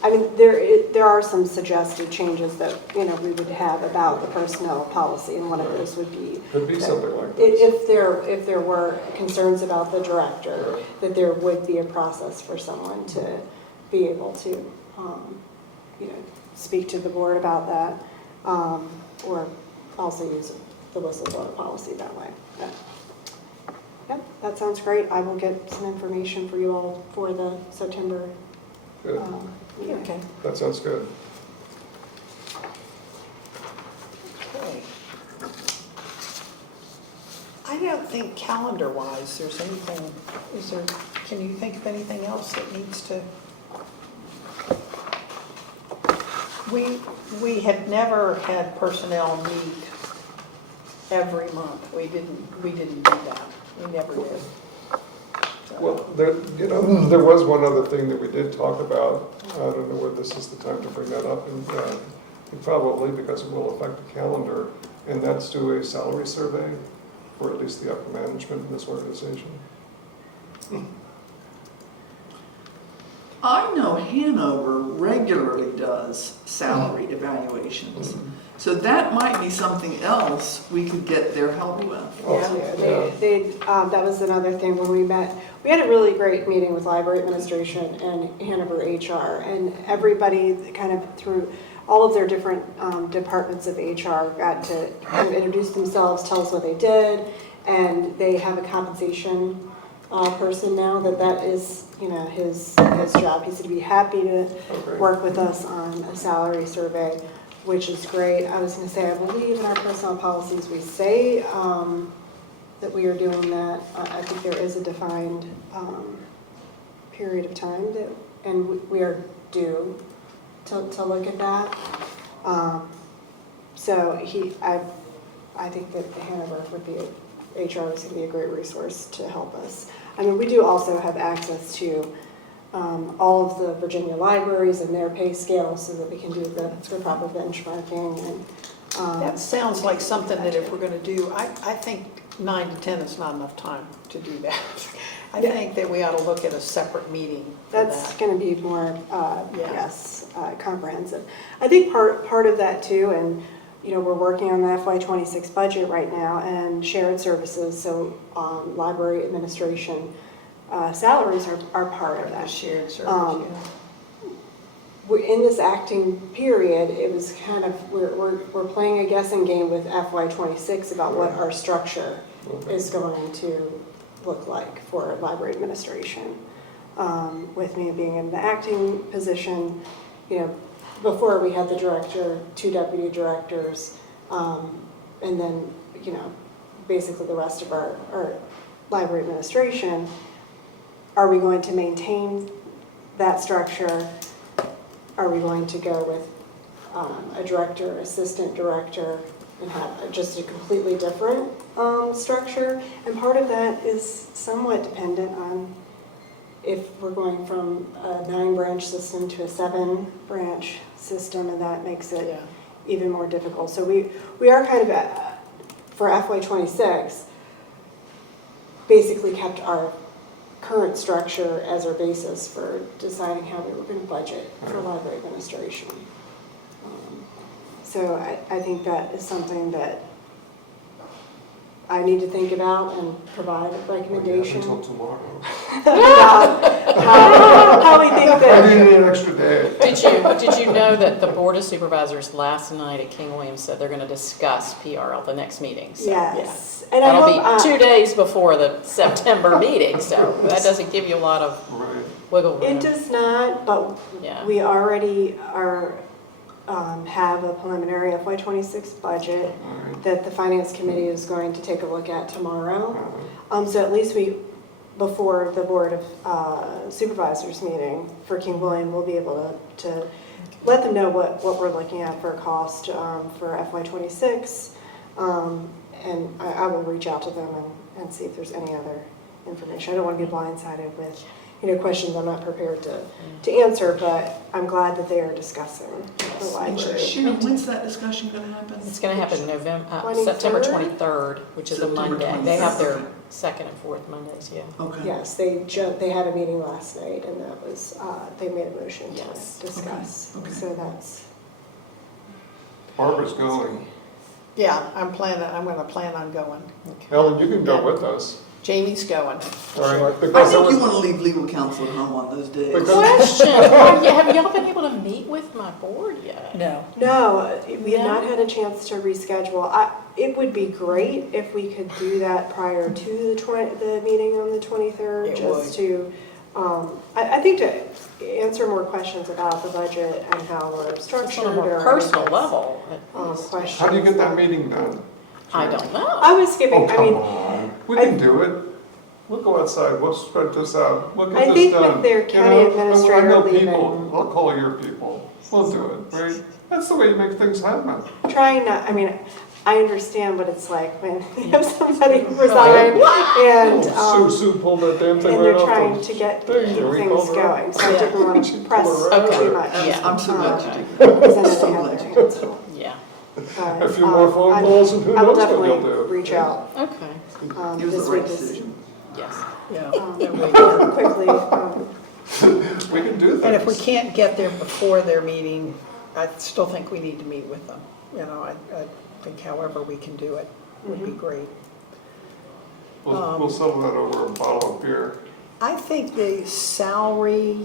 I mean, there are some suggested changes that, we would have about the personnel policy, and one of those would be Could be that something like this. if there were concerns about the director, Right. that there would be a process for someone to be able to, speak to the board about that, or also use the whistleblower policy that way. But, yep, that sounds great. I will get some information for you all for the September Good. meeting. Okay. That sounds good. Okay. I don't think calendar-wise there's anything, can you think of anything else that needs to? We had never had personnel meet every month. We didn't do that. We never did. So- Well, there was one other thing that we did talk about. I don't know whether this is the time to bring that up, and probably because it will affect the calendar, and that's do a salary survey for at least the upper management in this organization. I know Hanover regularly does salary evaluations. So that might be something else we could get their help with. That was another thing when we met. We had a really great meeting with library administration and Hanover HR, and everybody kind of through all of their different departments of HR got to kind of introduce themselves, tell us what they did, and they have a compensation person now that is, his job. He said he'd be happy to work with us on a salary survey, which is great. I was going to say, I believe in our personnel policies we say that we are doing that. I think there is a defined period of time and we are due to look at that. So I think that Hanover would be HR is going to be a great resource to help us. I mean, we do also have access to all of the Virginia libraries and their pay scales so that we can do the proper benchmarking. And That sounds like something that if we're going to do, I think 9 to 10 is not enough time to do that. I think that we ought to look at a separate meeting for that's that. going to be more, Yeah. comprehensive. I think part of that too, and we're working on the FY26 budget right now and shared services, so library administration salaries are part of The that. shared service, Um, In this acting period, it was kind of, we're playing a guessing game with FY26 about what our structure is going to look like for library administration. With me being in the acting position, before we had the director, 2 deputy directors, and then, basically the rest of our library administration. Are we going to maintain that structure? Are we going to go with a director, assistant director, and have just a completely different structure? And part of that is somewhat dependent on if we're going from a 9-branch system to a 7-branch system, and that makes it even more difficult. So we are kind of, for FY26, basically kept our current structure as our basis for deciding how we were going to budget for library administration. So I think that is something that I need to think about and provide a recommendation. Until tomorrow. About how we think I that, need an extra day. Did you know that the Board of Supervisors last night at King William said they're going to discuss PR at the next meeting? So, yes. And I That'll hope, be 2 days before the September meeting, so that doesn't give you a lot of Right. wiggle room. it does not, but Yeah. we already have a preliminary FY26 budget All right. that the Finance Committee is going to take a look at tomorrow. Uh, So at least before the Board of Supervisors meeting for King William, we'll be able to let them know what we're looking at for cost for FY26. And I will reach out to them and see if there's any other information. I don't want to be blindsided with, questions I'm not prepared to answer, but I'm glad that they are discussing the library. Sharon, when's that discussion going to happen? It's going to happen September 23rd? 23rd, which is a September Monday. They have their 23rd. second and fourth Mondays, yeah. Okay. Yes, they had a meeting last night, and that was, they made a motion to Yes. discuss. Okay. So that's, Barbara's going. Yeah, I'm gonna plan on going. Ellen, you can go with us. Jamie's going. All right. I Because think you want to leave legal counsel at home on those days. Question, have y'all been able to meet with my board yet? No. no, we have No? not had a chance to reschedule. It would be great if we could do that prior to the meeting on the 23rd, It just would. to, I think to answer more questions about the budget and how we're Just structured. on a more or personal any, level. at least. questions. how do you get that meeting done? I don't know. I was skipping, Oh, I come mean, on. We can do it. We'll go outside. We'll spread this out. We'll I get think this done. with their You county know, administrator I know leaving- people. I'll call your people. We'll do it, right? That's the way you make things happen. trying not, I mean, I understand what it's like when you have somebody resign and, Sue pulled that damn thing and right they're off. trying to get Thing, keep we things called her up. going, so I didn't want She to pulled press her right too out. much. Yeah. I'm so glad you did. Because then So they have glad their you hands did. full. Yeah, But, A few more phone I- calls and who I will knows what you'll definitely do. reach out okay, It was this the right week decision. yes. Yeah. quickly. We can do that. And if we can't get there before their meeting, I still think we need to meet with them. I think however we can do it would be great. We'll settle that over a bottle of beer. I think the salary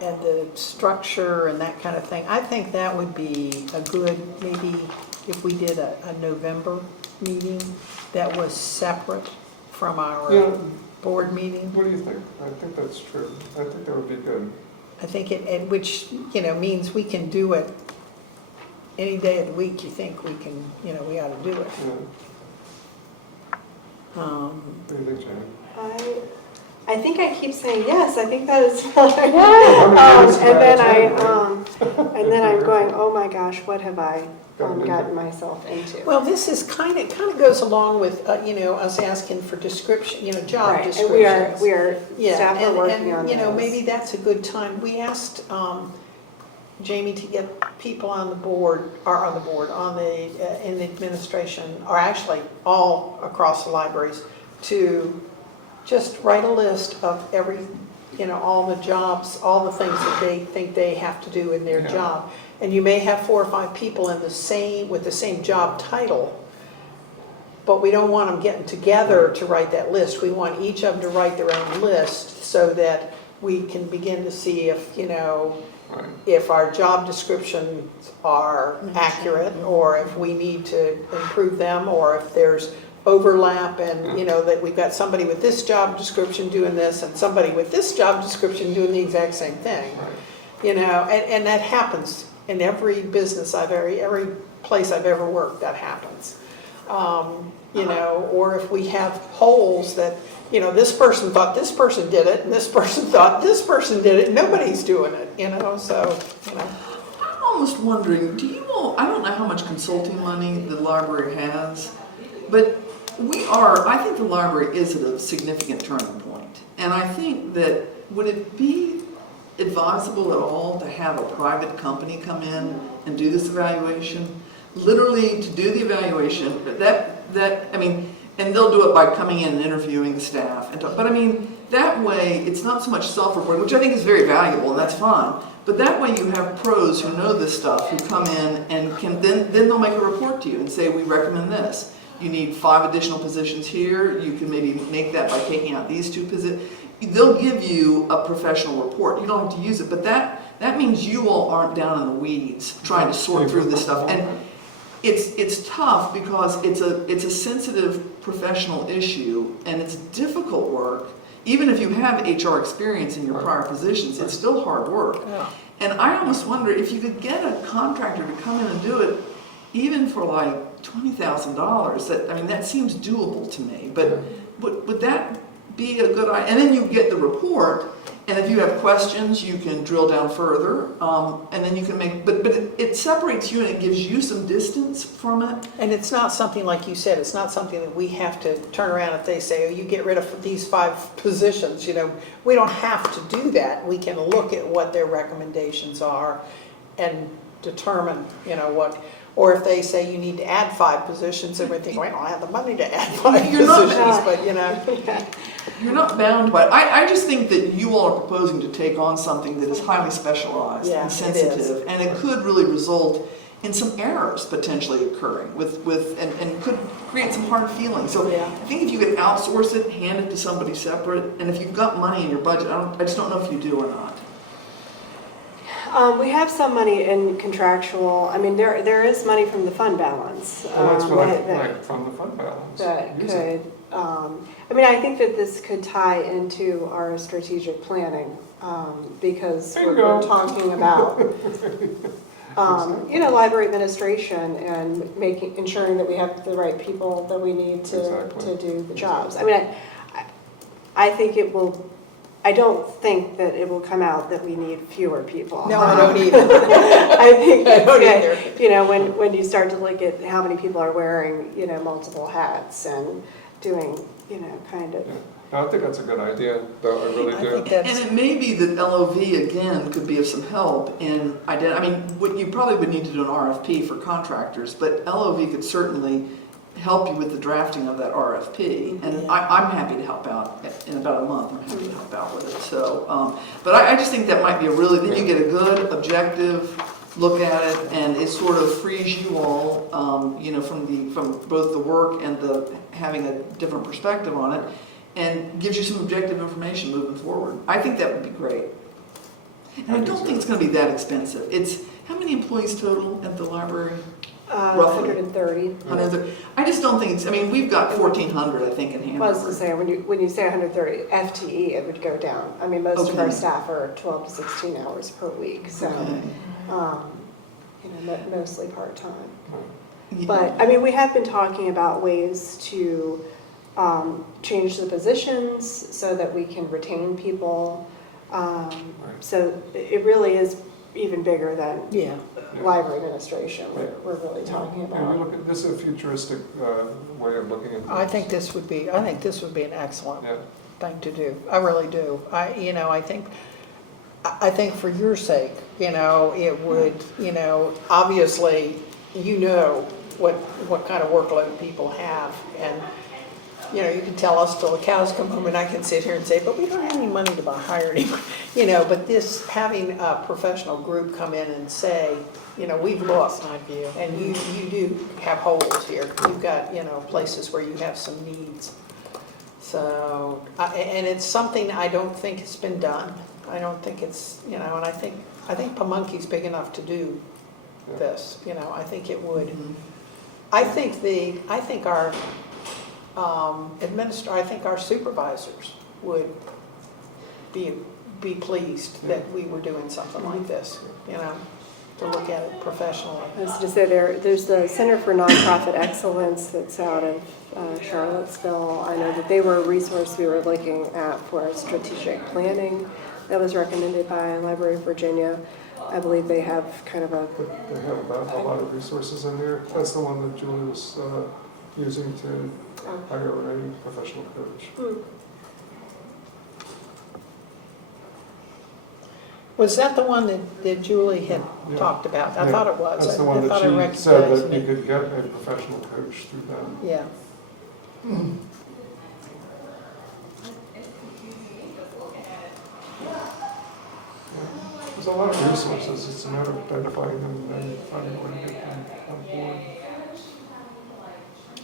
and the structure and that kind of thing, I think that would be a good, maybe if we did a November meeting that was separate from our Yeah. board meeting. What do you think? I think that's true. I think that would be good. I think which, means we can do it any day of the week you think we can, we ought to do it. Yeah. Um, What do you think, Jane? I think I keep saying yes, I think that is fine. And then I'm going, oh my gosh, what have I gotten myself into? Well, this is kind of goes along with, us asking for description, job Right, and descriptions. we are, Yeah, staff are working on those. maybe that's a good time. We asked Jamie to get people on the board, in the administration, or actually all across the libraries, to just write a list of every, all the jobs, all the things that they think they have to do in their Yeah. job. And you may have 4 or 5 people with the same job title, but we don't want them getting together to write that list. We want each of them to write their own list so that we can begin to see if, Right. if our job descriptions are accurate, or if we need to improve them, or if there's overlap and, that we've got somebody with this job description doing this and somebody with this job description doing the exact same thing. Right. And that happens in every business every place I've ever worked, that happens. Or if we have holes that, this person thought this person did it, and this person thought this person did it, nobody's doing it, so. I'm almost wondering, I don't know how much consulting money the library has, but I think the library is at a significant turning point. And I think that, would it be advisable at all to have a private company come in and do this evaluation? Literally to do the evaluation, and they'll do it by coming in and interviewing the staff. But that way, it's not so much self-reporting, which I think is very valuable, and that's fine. But that way you have pros who know this stuff, who come in and can, then they'll make a report to you and say, we recommend this. You need 5 additional positions here, you can maybe make that by taking out these 2 positions. They'll give you a professional report. You don't have to use it, but that means you all aren't down in the weeds trying to sort through this stuff. And it's tough because it's a sensitive professional issue, and it's difficult work. Even if you have HR experience in your prior positions, it's still hard work. Yeah. And I almost wonder if you could get a contractor to come in and do it, even for like $20,000. That seems doable to me. But would that be a good idea? And then you get the report, and if you have questions, you can drill down further, and then you can make. But it separates you and it gives you some distance from it. And it's not something, like you said, it's not something that we have to turn around if they say, oh, you get rid of these 5 positions. We don't have to do that. We can look at what their recommendations are and determine, what. Or if they say you need to add 5 positions, and we think, well, I don't have the money to add 5 You're not- positions, but You're not bound by it. I just think that you all are proposing to take on something that is highly specialized Yeah, and it sensitive, is. and it could really result in some errors potentially occurring and could create some hard feelings. So Yeah. I think if you could outsource it, hand it to somebody separate, and if you've got money in your budget, I just don't know if you do or not. We have some money in contractual, there is money from the fund balance. Well, that's what I that- like from the fund balance. That Use it. could, I think that this could tie into our strategic planning, because we're Bingo. talking about, library administration and ensuring that we have the right people that we need to Exactly. do the jobs. I think I don't think that it will come out that we need fewer people. no, I don't either. I think I don't that's either. when you start to look at how many people are wearing, multiple hats and doing, kind of. Yeah. No, I think that's a good idea, though, I really I do. think that's, And it may be that LOV, again, could be of some help in what you probably would need to do an RFP for contractors, but LOV could certainly help you with the drafting of that RFP. And Yeah. I'm happy to help out in about a month. I'm happy to help out with it. So, but I just think that might be then you get a good, objective look at it, and it sort of frees you all, from both the work and having a different perspective on it, and gives you some objective information moving forward. I think that would be great. And I don't think it's going to be that expensive. How many employees total at the library? Roughly. 130. 130. I just don't think we've got 1,400, I think, in Hanover. I was to say, when you say 130 FTE, it would go down. Most of our Okay. staff are 12 to 16 hours per week, so, Okay. mostly part-time. Yeah. But, we have been talking about ways to change the positions so that we can retain people. So it really is even bigger than yeah. library administration we're really talking And we about. look at, this is a futuristic way of looking at things. I think this would be an excellent Yeah, thing to do. I really do. I think for your sake, it would, obviously, what kind of workload people have, and, you can tell us till the cows come home, and I can sit here and say, but we don't have any money to hire anyone, but having a professional group come in and say, we've looked, Side view. and you do have holes here. You've got, places where you have some needs. So, and it's something I don't think has been done. I don't think it's, and I think Pamunkey's big enough to do this, I think it would. Mhm. I think our I think our supervisors would be pleased that we were doing something like this, to look at it professionally. I was to say there's the Center for Nonprofit Excellence that's out of Charlottesville. I know that they were a resource we were looking at for strategic planning that was recommended by Library of Virginia. I believe they have kind of a, but they have a lot of resources in there. That's the one that Julie was using to hire a professional coach. Was that the one that Julie had Yeah. talked about? I Yeah. thought it was. That's the I one thought I that she said recognized that you it. could get a professional coach through them. Yeah. There's a lot of resources, it's a matter of identifying them and finding a way to get them on board.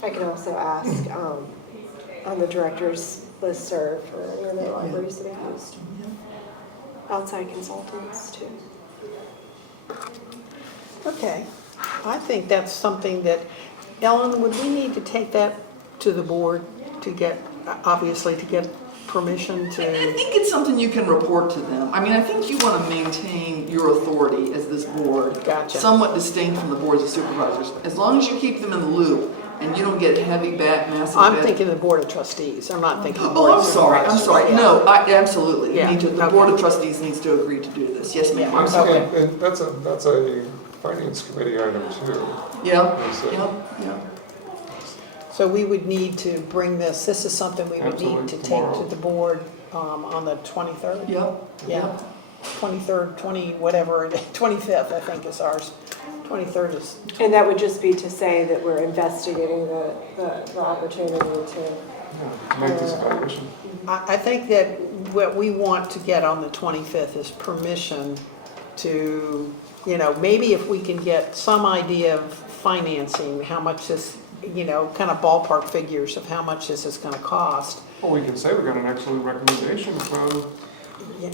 I can also ask on the director's listserv for any other libraries that have used outside consultants too. Okay, I think that's something that, Ellen, would we need to take that to the board to get, obviously, to get permission I to? think it's something you can report to them. I mean, I think you want to maintain your authority as this board. Gotcha. Somewhat distinct from the boards of supervisors. As long as you keep them in the loop and you don't get heavy back, massive. I'm thinking the board of trustees, I'm not thinking. the Oh, board I'm of sorry, I'm supervisors. sorry. Yeah. No, absolutely. Yeah, You need to, the okay. board of trustees needs to agree to do this. Yes, ma'am. I'm Okay. saying, and that's a finance committee item too. Yeah, Is it- yeah. So we would need to bring this is something we would need to Absolutely, take to tomorrow. the board on the 23rd? Yep. Yeah, 23rd, 25th, I think is ours. 23rd is, And that would just be to say that we're investigating the opportunity to, Yeah, make this evaluation. I think that what we want to get on the 25th is permission to, maybe if we can get some idea of financing, how much this, kind of ballpark figures of how much this is going to cost. Well, we can say we got an excellent recommendation from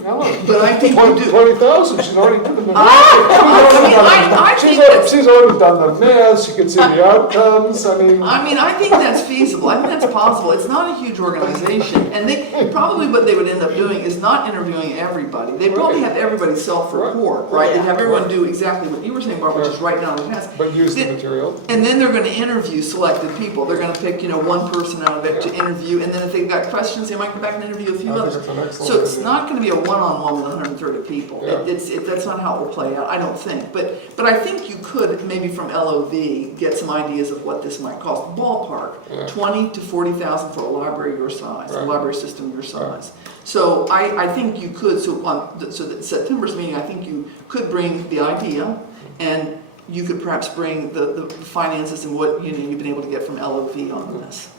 Ellen. But I think you do. 20,000, she's already done the I think that's, She's already done the math, she can see the outcomes, I mean. I think that's feasible. I think that's possible. It's not a huge organization, and probably what they would end up doing is not interviewing everybody. They'd probably have everybody self-report, right? They'd have everyone do exactly what you were saying, Barbara, which is write down the task. But use the material. And then they're going to interview selected people. They're going to pick, one person out of it to interview, and then if they've got questions, they might come back and interview a few I think others. it's an excellent So it's idea. not going to be a one-on-one with 130 people. Yeah. That's not how it will play out, I don't think. But I think you could, maybe from LOV, get some ideas of what this might cost. Ballpark, Yeah. 20 to 40,000 for a library your size, a Right. library system your size. So I think you could, so that September's meeting, I think you could bring the idea, and you could perhaps bring the finances and what you've been able to get from LOV on this.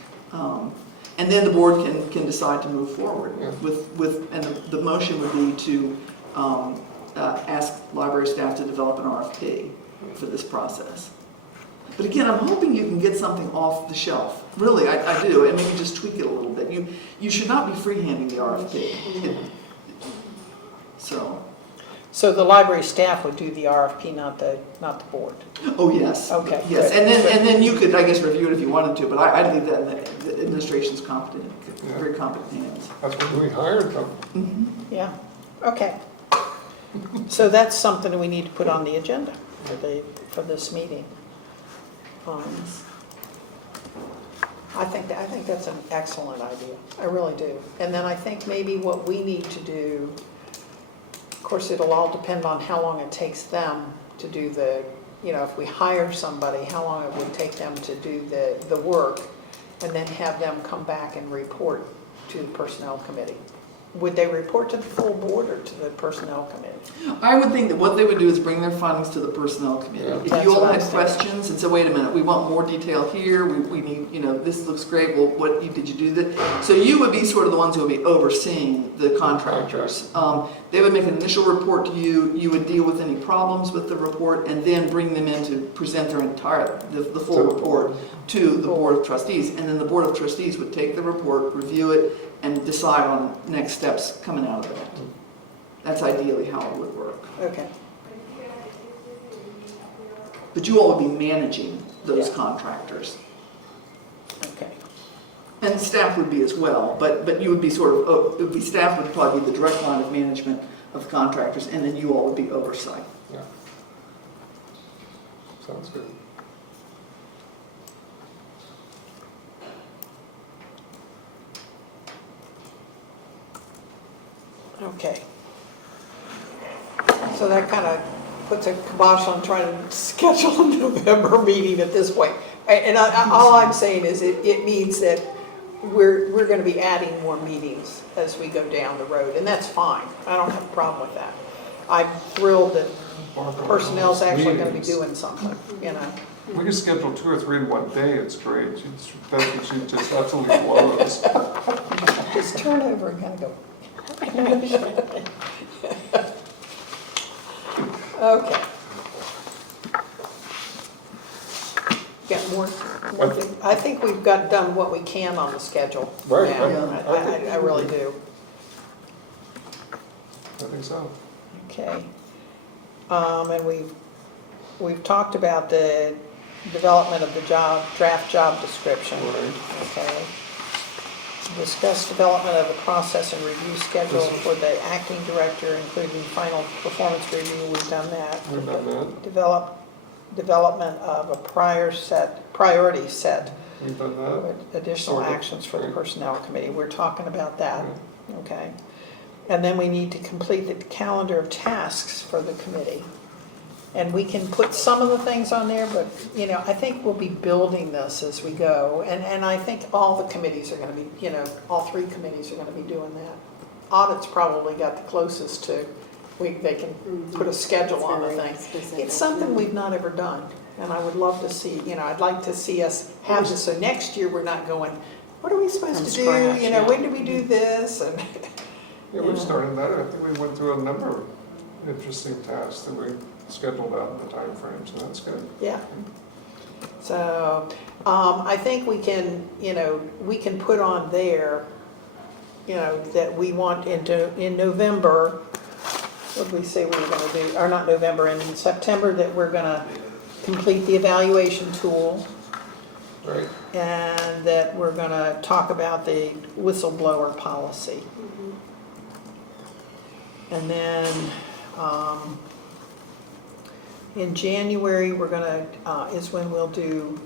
And then the board can decide to move forward Yeah. and the motion would be to ask library staff to develop an RFP for this process. But again, I'm hoping you can get something off the shelf. Really, I do, and maybe just tweak it a little bit. You should not be freehanding the RFP. So the library staff would do the RFP, not the board. Oh, yes. Okay, Yes, good. and then you could, I guess, review it if you wanted to, but I'd leave that in the administration's competent, very competent hands. That's where we hired them. Yeah, okay. So that's something that we need to put on the agenda for this meeting. I think that's an excellent idea. I really do. And then I think maybe what we need to do, of course, it'll all depend on how long it takes them to do if we hire somebody, how long it would take them to do the work, and then have them come back and report to the Personnel Committee. Would they report to the full board or to the Personnel Committee? I would think that what they would do is bring their findings to the Personnel Committee. Yeah. If That's you all what I had was thinking. questions and said, wait a minute, we want more detail here, we need, this looks great, well, did you do that? So you would be sort of the ones who would be overseeing the contractors. They would make an initial report to you, you would deal with any problems with the report, and then bring them in to present their the full report to the Board of Trustees. And then the Board of Trustees would take the report, review it, and decide on next steps coming out of that. That's ideally how it would work. Okay. But you all would be managing those Yeah. contractors. Okay. And staff would be as well, but you would be staff would probably be the direct line of management of the contractors, and then you all would be oversight. Yeah. Sounds good. Okay. So that kind of puts a kibosh on trying to schedule a November meeting at this point. And all I'm saying is it means that we're going to be adding more meetings as we go down the road, and that's fine. I don't have a problem with that. I'm thrilled that personnel's actually going to be doing something, We can schedule 2 or 3 in one day, it's great. She just absolutely blows. Just turn over and kind of go. Okay. Got more? I think we've done what we can on the schedule. Right, now. I I really do. I think so. Okay. And we've talked about the development of the draft job description. Right. Okay. Discuss development of the process and review schedule for the acting director, including final performance review. We've done that. We've done that. Development of a priority set. We've done that. with additional Sort of, actions for the right. personnel committee. We're talking about that, Right. okay? And then we need to complete the calendar of tasks for the committee. And we can put some of the things on there, but, you know, I think we'll be building this as we go. And I think all the committees are gonna be, you know, all three committees are gonna be doing that. Audit's probably got the closest to, they can put a schedule on the thing. It's something we've not ever done, and I would love to see, you know, I'd like to see us have this, so next year we're not going, what are we supposed From to do? scratch, You know, yeah. when do we do this? And Yeah, we've started that. I think we went through a number of interesting tasks that we scheduled out in the time frame, so that's good. yeah. So, I think we can, you know, we can put on there, you know, that we want in November, what did we say we were gonna do, or not November, in September, that we're gonna complete the evaluation tool, Right? and that we're gonna talk about the whistleblower policy. And then, in January, we're gonna, is when we'll do,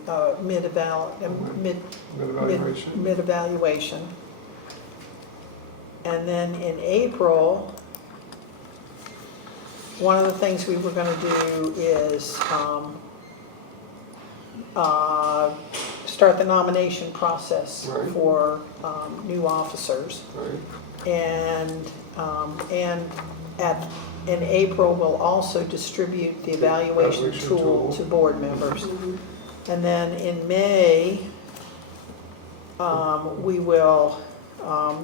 Mid-evaluation. mid-evaluation. And then in April, one of the things we were gonna do is, start the nomination process Right. for, new officers. Right? And in April, we'll also distribute the evaluation Evaluation tool tool. to board members. And then in May, we will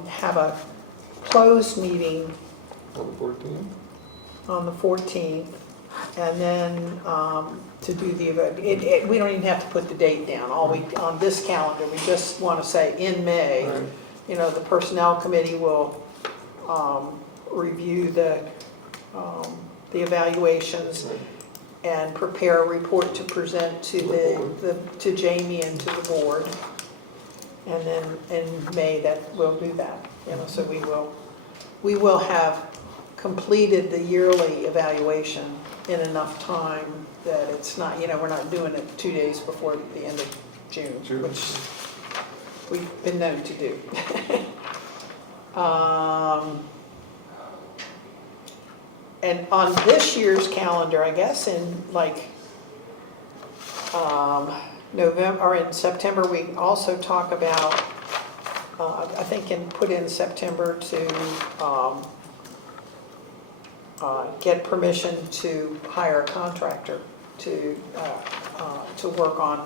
have a closed meeting On the 14th? on the 14th. And then to do we don't even have to put the date down. On this calendar, we just want to say in May. Right. You know, the personnel committee will review the evaluations Right. and prepare a report to present to to Jamie and to the board. And then in May, we'll do that, you know, so we will have completed the yearly evaluation in enough time that it's not, you know, we're not doing it 2 days before the end of June, June. which we've been known to do. And on this year's calendar, I guess, in like November, or in September, we also talk about, I think put in September to get permission to hire a contractor to work on,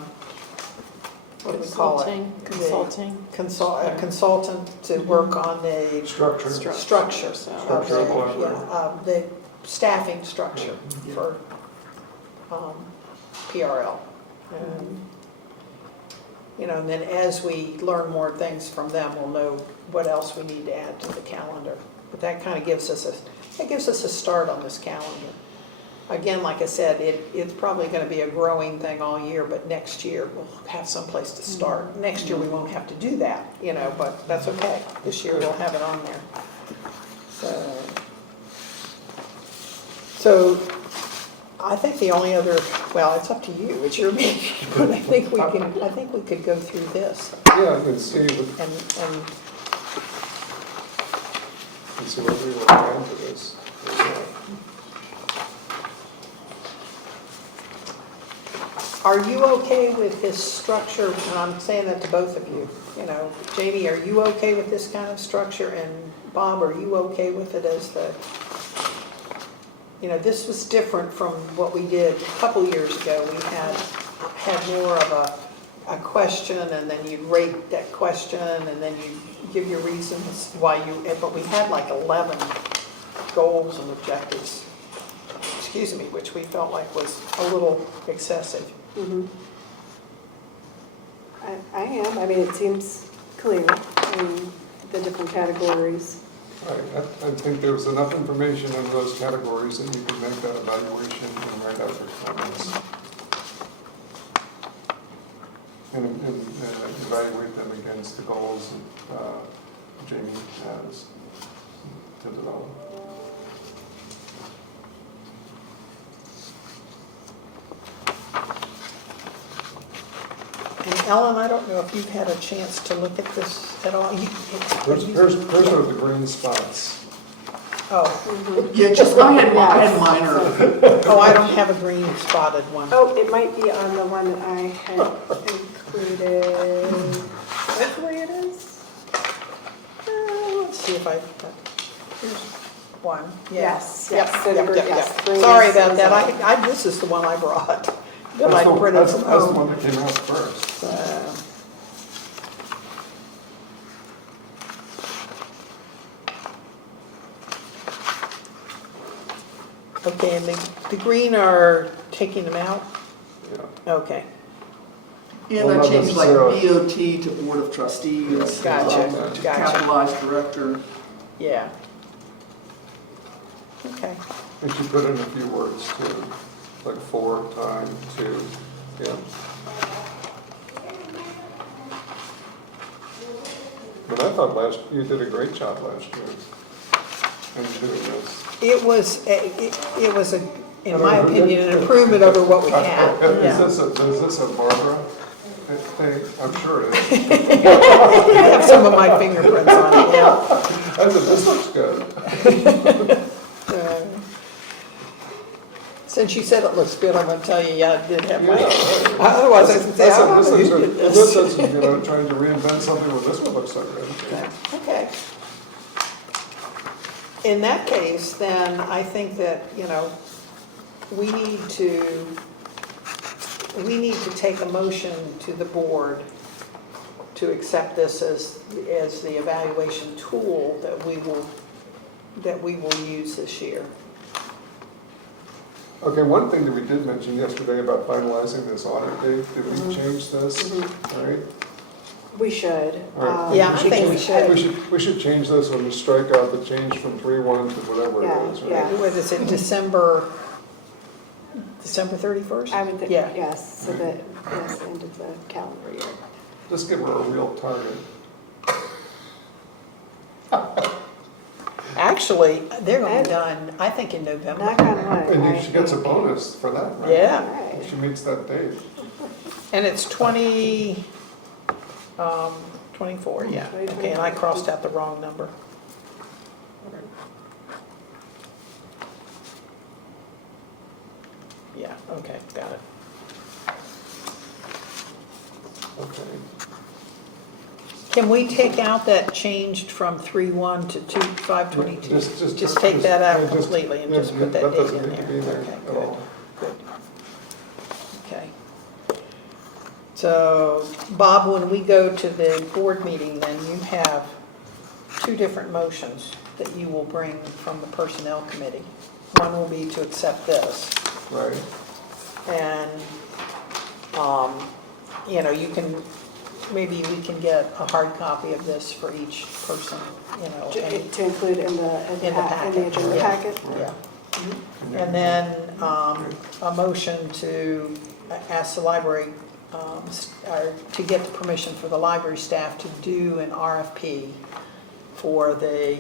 what do we call it? Consulting. A consultant to work on the Structure. structure. of Structure of the library. the staffing structure for PRL. And, you know, and then as we learn more things from them, we'll know what else we need to add to the calendar. But that kind of gives us a start on this calendar. Again, like I said, it's probably going to be a growing thing all year, but next year we'll have some place to start. Next year we won't have to do that, you know, but that's okay. This year we'll have it on there. So I think the only other, well, it's up to you, it's your meeting, but I think we could go through this Yeah, and see and whether we want to add to this. are you okay with this structure? And I'm saying that to both of you. You know, Jamie, are you okay with this kind of structure? And Bob, are you okay with it as the, you know, this was different from what we did a couple years ago. We had more of a question, and then you'd rate that question, and then you give your reasons why but we had like 11 goals and objectives. excuse me, which we felt like was a little excessive. Mhm. I am, I mean, it seems clear in the different categories. Right, I think there was enough information in those categories that you could make that evaluation and write out your comments. And evaluate them against the goals that Jamie has to develop. And Ellen, I don't know if you've had a chance to look at this at all. Here's are the green spots. Oh, Yeah, just, I had minor. oh, I don't have a green spotted one. Oh, it might be on the one that I had included. Hopefully it is. Let's see if here's one. Yeah. Yes, Yep, yes, so the yep, green- yep, yes, yep. green Sorry is- about is that. on. This is the one I brought. That That's I printed the from home. one that came out first. Okay, and the green are taking them out? Yeah. Okay, Yeah, Well, that not changed like necessarily. BOT to Board of Trustees. Gotcha, To gotcha. capitalized director. yeah. Okay, And she put in a few words too, like 4 times 2, yeah. But I thought you did a great job last year in doing this. it was, it was, in my opinion, an improvement over what we had. Is Yeah. this a Barbara thing? I'm sure it is. I have some of my fingerprints on it, yeah. I said, this looks good. Since you said it looks good, I'm gonna tell you, yeah, it did have my, Yeah. otherwise I would say, I don't know who did This this. is, trying to reinvent something, well, this one looks so good. Okay. In that case, then I think that, we need to take a motion to the board to accept this as the evaluation tool that we will use this year. Okay, one thing that we did mention yesterday about finalizing this audit date, did we change this? All right. We should. All right. Yeah, I think we should. We should change this when we strike out the change from 3/1 to whatever Yeah, it is, right? yeah. What is it, December 31st? I would think, Yeah. yes, so that, yes, end of the calendar year. Just give her a real target. Actually, they're gonna be done, I think, in November. Knock on wood. And I she gets a think. bonus for that, right? Yeah. Right. If she meets that date. And it's 24, yeah. Okay, and I crossed out the wrong number. Yeah, okay, got it. Okay. Can we take out that changed from 3/1 to 5/22? Just take that out yeah, completely and yeah, just put that date doesn't in need to there. be there Okay, at good, all. good. Okay. So, Bob, when we go to the board meeting, then you have 2 different motions that you will bring from the Personnel Committee. One will be to accept this, Right. and, you can, maybe we can get a hard copy of this for each person, and- To include in the agenda yeah. packet. Yeah. And then a motion to ask the library, or to get the permission for the library staff to do an RFP for the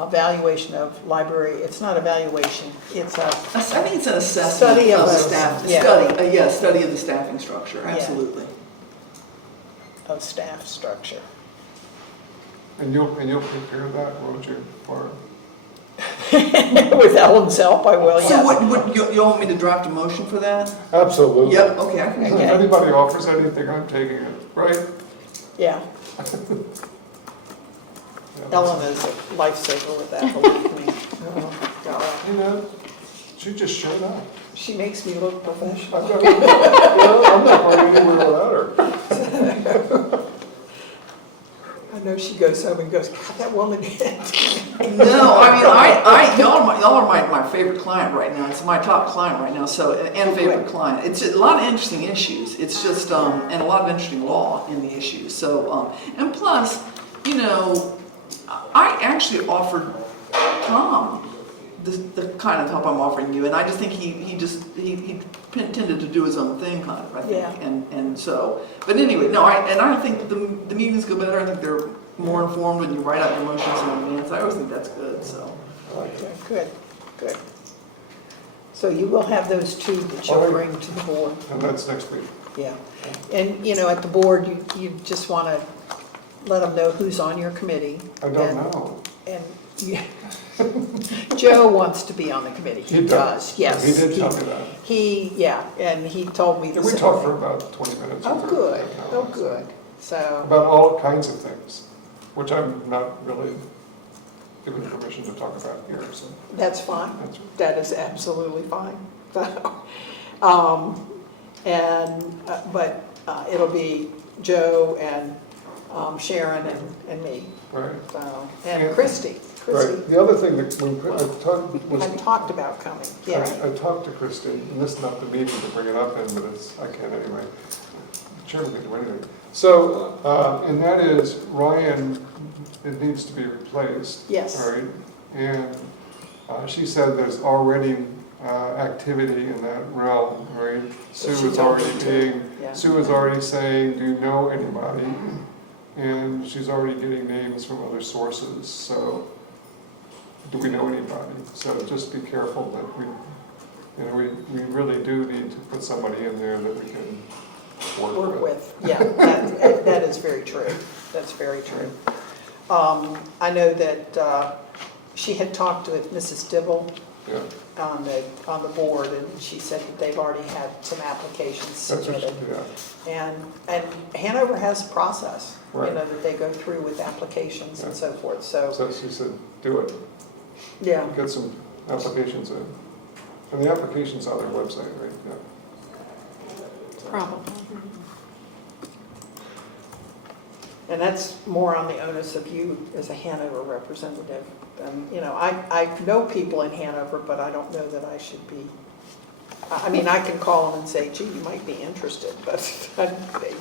evaluation of library, it's not evaluation, it's I think it's an assessment Study of of the the- staff, yeah. study of the staffing structure, Yeah. absolutely. of staff structure. And you'll prepare that, won't you? Or, With Ellen's help, I will, So yes. what, you want me to draft a motion for that? absolutely. Yep, okay, I can If do that. anybody offers anything, I'm taking it, right? Yeah, Yeah, Ellen is a lifesaver with that, believe me. Oh, God. You know, she just showed up. She makes me look professional. I'm not going anywhere without her. I'm know she goes home and goes, God, that woman did. No, I mean, y'all are my favorite client right now. It's my top client right now, so, and favorite client. It's a lot of interesting issues. It's just, and a lot of interesting law in the issues. So, and plus, you know, I actually offered Tom the kind of help I'm offering you, and I just think he tended to do his own thing, kind of, I think. Yeah. And so, but anyway, no, I think the meetings go better. I think they're more informed when you write out your motions in advance. I always think that's good, so. Okay, good. So you will have those two that you'll bring to the board. And that's next week. Yeah. And, you know, at the board, you just want to let them know who's on your committee. I don't know. And Joe wants to be on the committee. He does, yes. He did tell me that. And he told me the And we same talked thing. for about 20 minutes. Oh, or 30 good, minutes now, oh, so. good. So, About all kinds of things, which I'm not really given permission to talk about here, so. that's fine. That's- That is absolutely fine. But it'll be Joe and Sharon and me, Right. so, and Yeah. Christie. Right. The other thing that I talked about coming, yeah. I talked to Kristen, and this is not the meeting to bring it up in, but I can anyway. The chairman can do anything. So, and that is Ryan, it needs to be replaced. Yes. All right, and she said there's already activity in that realm, right? So Sue she is told me already to, yeah. Sue is already saying, do you know anybody? And she's already getting names from other sources, so do we know anybody? So just be careful that we really do need to put somebody in there that we can work with. Yeah, that is very true. That's very true. I know that she had talked with Mrs. Dibble Yeah, on the board, and she said that they've already had some applications that's what, submitted. yeah, And Hanover has a process, you Right. know, that they go through with applications and so forth, so, so she said, do it, yeah. get some applications in. And the application's on their website, right? Yeah. Probably. And that's more on the onus of you as a Hanover representative. You know, I know people in Hanover, but I don't know that I should be, I mean, I can call them and say, gee, you might be interested, but,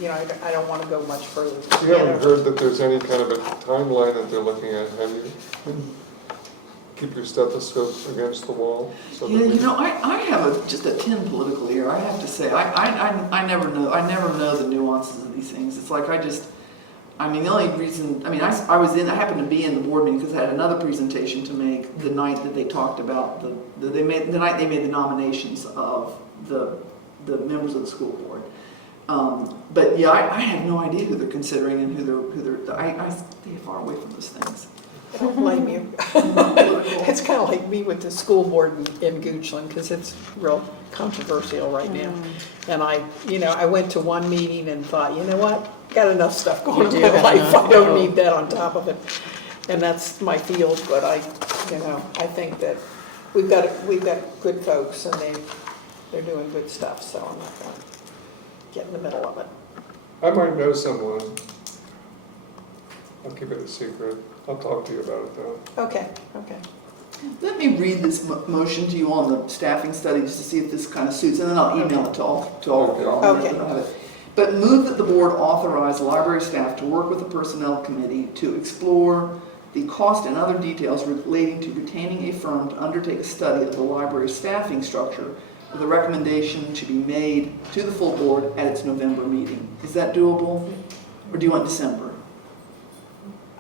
you know, I don't want to go much further. You haven't heard that there's any kind of a timeline that they're looking at, have you? Keep your stethoscope against the wall? So that Yeah, we- you know, I have just a tin political ear, I have to say. I never know the nuances of these things. It's like the only reason, I happened to be in the board meeting because I had another presentation to make the night that they talked about the night they made the nominations of the members of the school board. But yeah, I have no idea who they're considering and I stay far away from those things. I don't blame you. It's kind of like me with the school board in Goochland, because it's real controversial right now. And I went to one meeting and thought, you know what, got enough stuff going on in my life, I don't need that on top of it. And that's my field, but I think that we've got good folks, and they're doing good stuff, so I'm not gonna get in the middle of it. I might know someone. I'll keep it a secret. I'll talk to you about it though. Okay. Let me read this motion to you on the staffing study just to see if this kind of suits, and then I'll email it to all of you. Okay. But move that the board authorize the library staff to work with the personnel committee to explore the cost and other details relating to retaining a firm to undertake a study of the library's staffing structure, with a recommendation to be made to the full board at its November meeting. Is that doable? Or do you want December?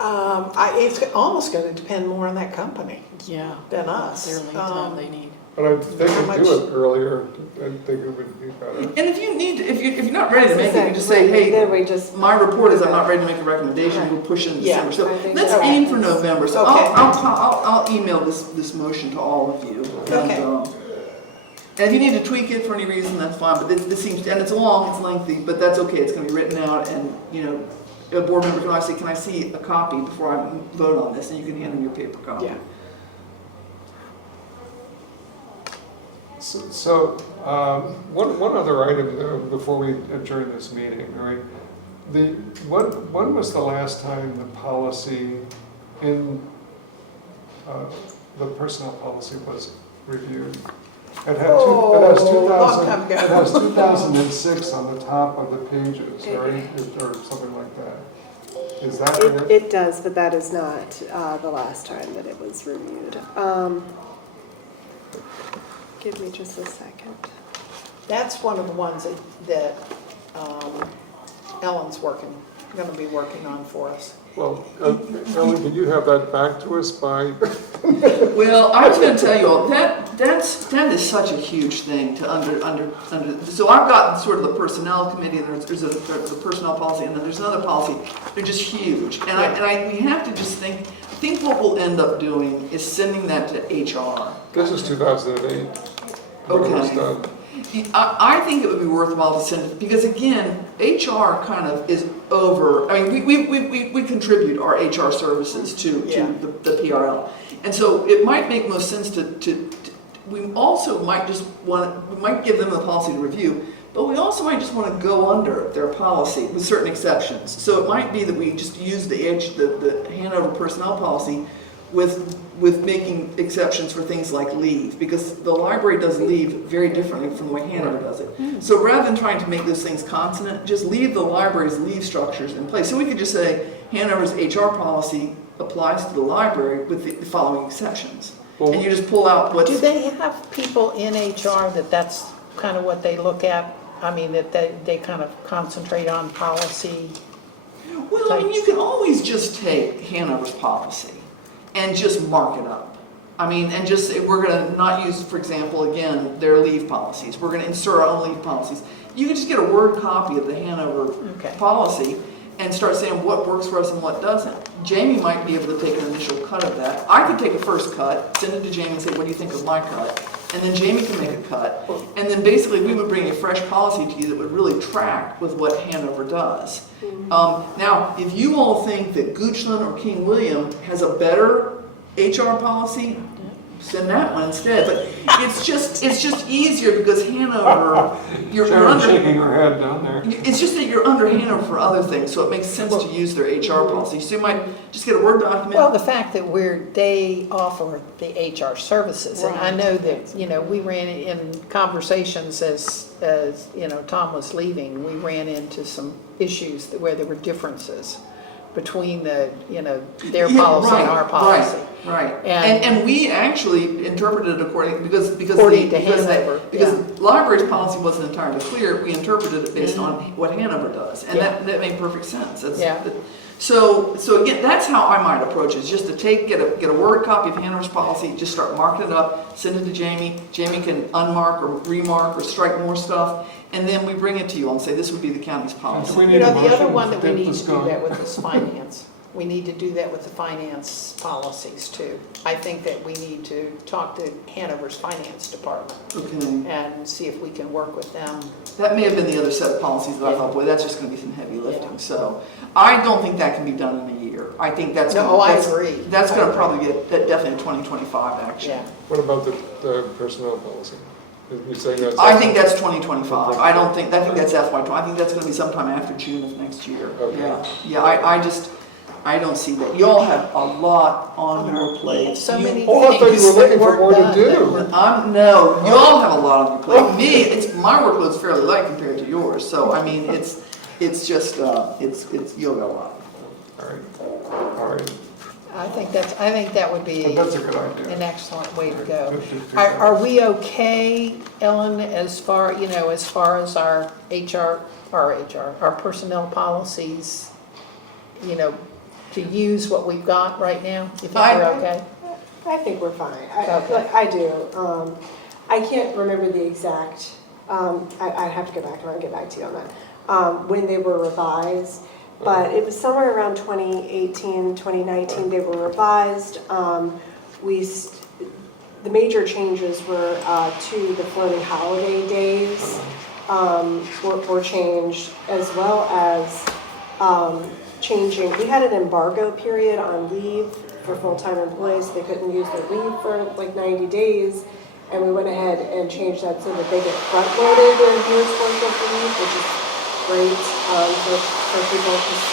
It's almost going to depend more on that company Yeah. than us. Their lead time they need. But they How could much- do it earlier. I think it would be better. And if you need, if you're not ready to make it, you can just say, hey, Then we just. my report is I'm not ready to make a recommendation, we'll push it in Yeah. December. So I think let's so. aim for November. So Okay. I'll email this motion to all of you. Okay. And if you need to tweak it for any reason, that's fine, but this seems, and it's lengthy, but that's okay, it's gonna be written out, and, a board member can always say, can I see a copy before I vote on this, and you can hand them your paper copy. Yeah. So, one other item though, before we adjourn this meeting, all right? When was the last time the policy in, the personnel policy was reviewed? It had Oh, it has long time ago. It has 2006 on the top of the pages, right? Or something like that. Is that it? It does, but that is not the last time that it was reviewed. Give me just a second. That's one of the ones that Ellen's going to be working on for us. Well, Ellen, can you have that back to us by, Well, I was going to tell you all, that is such a huge thing to under, so I've got sort of the personnel committee, and there's the personnel policy, and then there's another policy. They're just huge. And we have to just think what we'll end up doing is sending that to HR. this is 2008. when it was Okay. done. I think it would be worthwhile to send it, because again, HR kind of is over, I mean, we contribute our HR services to Yeah. the PRL. And so it might make most sense we also might we might give them the policy to review, but we also might just want to go under their policy with certain exceptions. So it might be that we just use the Hanover personnel policy with making exceptions for things like leave, because the library does leave very differently from the way Hanover does it. So rather than trying to make those things consonant, just leave the library's leave structures in place. So we could just say Hanover's HR policy applies to the library with the following exceptions. Well, And you just pull out what's... Do they have people in HR that's kind of what they look at? I mean, that they kind of concentrate on policy? Well, I mean, you can always just take Hanover's policy and just mark it up. I mean, and just say, we're going to not use, for example, again, their leave policies. We're going to insert our own leave policies. You can just get a Word copy of the Hanover Okay. policy and start saying what works for us and what doesn't. Jamie might be able to take an initial cut of that. I could take a first cut, send it to Jamie and say, what do you think of my cut? And then Jamie can make a cut. And then basically we would bring a fresh policy to you that would really track with what Hanover does. Now, if you all think that Goochland or King William has a better HR policy, send that one instead. But it's just easier because Hanover, you're Sharon's under. shaking her head down there. It's just that you're under Hanover for other things, so it makes sense to use their HR policy. So you might just get a Word document. Well, the fact that they offer the HR services, and I know that, we ran in conversations as Tom was leaving, we ran into some issues where there were differences between their Yeah, policy and our policy. Right. And- And we actually interpreted it according because According to Hanover, because library's policy wasn't entirely clear. We interpreted it based on what Hanover does, and Yeah. that made perfect sense. Yeah. So again, that's how I might approach it. Is just to get a Word copy of Hanover's policy, just start marking it up, send it to Jamie. Jamie can unmark or remark or strike more stuff, and then we bring it to you and say this would be the county's policy. Do we need a The other motion one that we get need this to do going? that with is finance. We need to do that with the finance policies too. I think that we need to talk to Hanover's finance department Okay. and see if we can work with them. That may have been the other set of policies that I thought, boy, that's just going to be some heavy lifting. So I don't think that can be done in a year. I think that's No, I agree. That's going to probably be definitely a 2025 action. Yeah. What about the personnel policy? You saying that's? I think that's 2025. I think that's FY20. I think that's going to be sometime after June of next year. Okay. Yeah. I don't see that. You all have a lot on your plate. So many Oh, I thought you things were looking that for weren't more to done do. that were- No, you all have a lot on your plate. Me, my workload's fairly light compared to yours. So I mean, it's just you'll got a lot. All right. I think that would be That's a good idea. an excellent way to go. Let's just do Are that. are we okay, Ellen, as far as our our personnel policies, to use what we've got right now? You think we're okay? I think we're fine. Okay. I do. I can't remember the exact, I have to go back and I'll get back to you on that, when they were revised. But it was somewhere around 2018, 2019, they were revised. The major changes were to the floating holiday days were changed, as well as changing, we had an embargo period on leave for full-time employees. They couldn't use their leave for like 90 days. And we went ahead and changed that so that they get front-loaded their year's worth of leave, which is great for people, because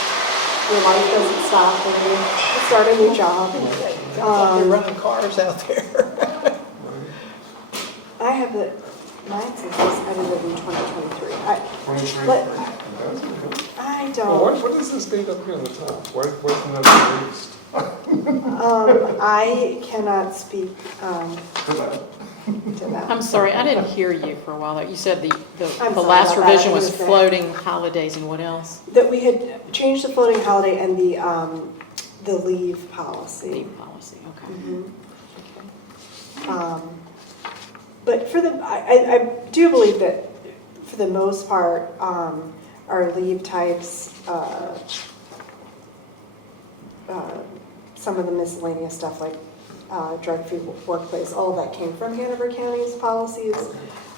your life doesn't stop when you start a new job. You're running cars out there. I have mine says this edited in 2023. I Well, don't, what is this date up here on the top? Why isn't that released? I cannot speak to that. I'm sorry, I didn't hear you for a while there. You said the I'm the sorry last about that. revision I was was gonna say- floating holidays and what else? That we had changed the floating holiday and the leave policy. Leave policy, okay. But I do believe that for the most part, our leave types, some of the miscellaneous stuff like drug-free workplace, all of that came from Hanover County's policies.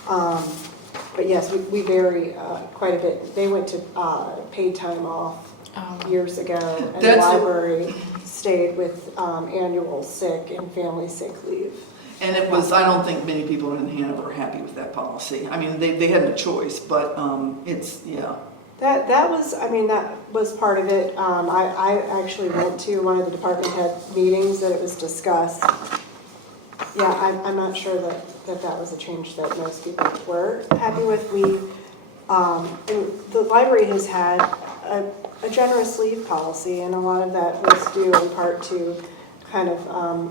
But yes, we vary quite a bit. They went to paid time off years ago, and the That's- library stayed with annual sick and family sick leave. And it was, I don't think many people in Hanover are happy with that policy. I mean, they had a choice, but it's, yeah. That was part of it. I actually went to one of the department head meetings that it was discussed. Yeah, I'm not sure that was a change that most people were happy with. The library has had a generous leave policy, and a lot of that was due in part to kind of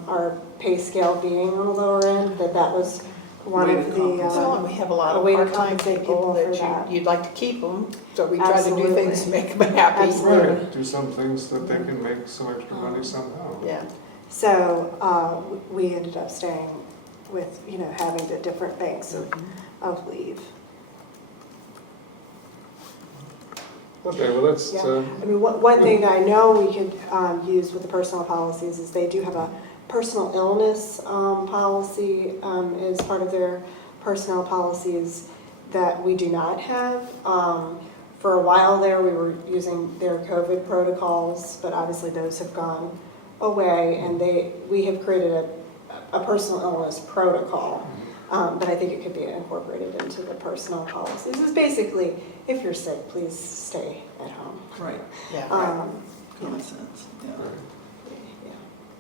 our pay scale being on the lower end, that was one Way of to the. Well, and we have a lot a of way to part-time compensate people for that that. you'd like to keep them, so we try to do Absolutely. things to make them happy. Absolutely. Right, do some things that they can make some extra money somehow. Yeah. So we ended up staying with, having the different banks of leave. Okay, well, that's, Yeah. I mean, one thing that I know we could use with the personal policies is they do have a personal illness policy as part of their personnel policies that we do not have. For a while there, we were using their COVID protocols, but obviously those have gone away, and we have created a personal illness protocol. But I think it could be incorporated into the personal policies. It's basically, if you're sick, please stay at home. Right. Yeah. Common sense, yeah. Yeah.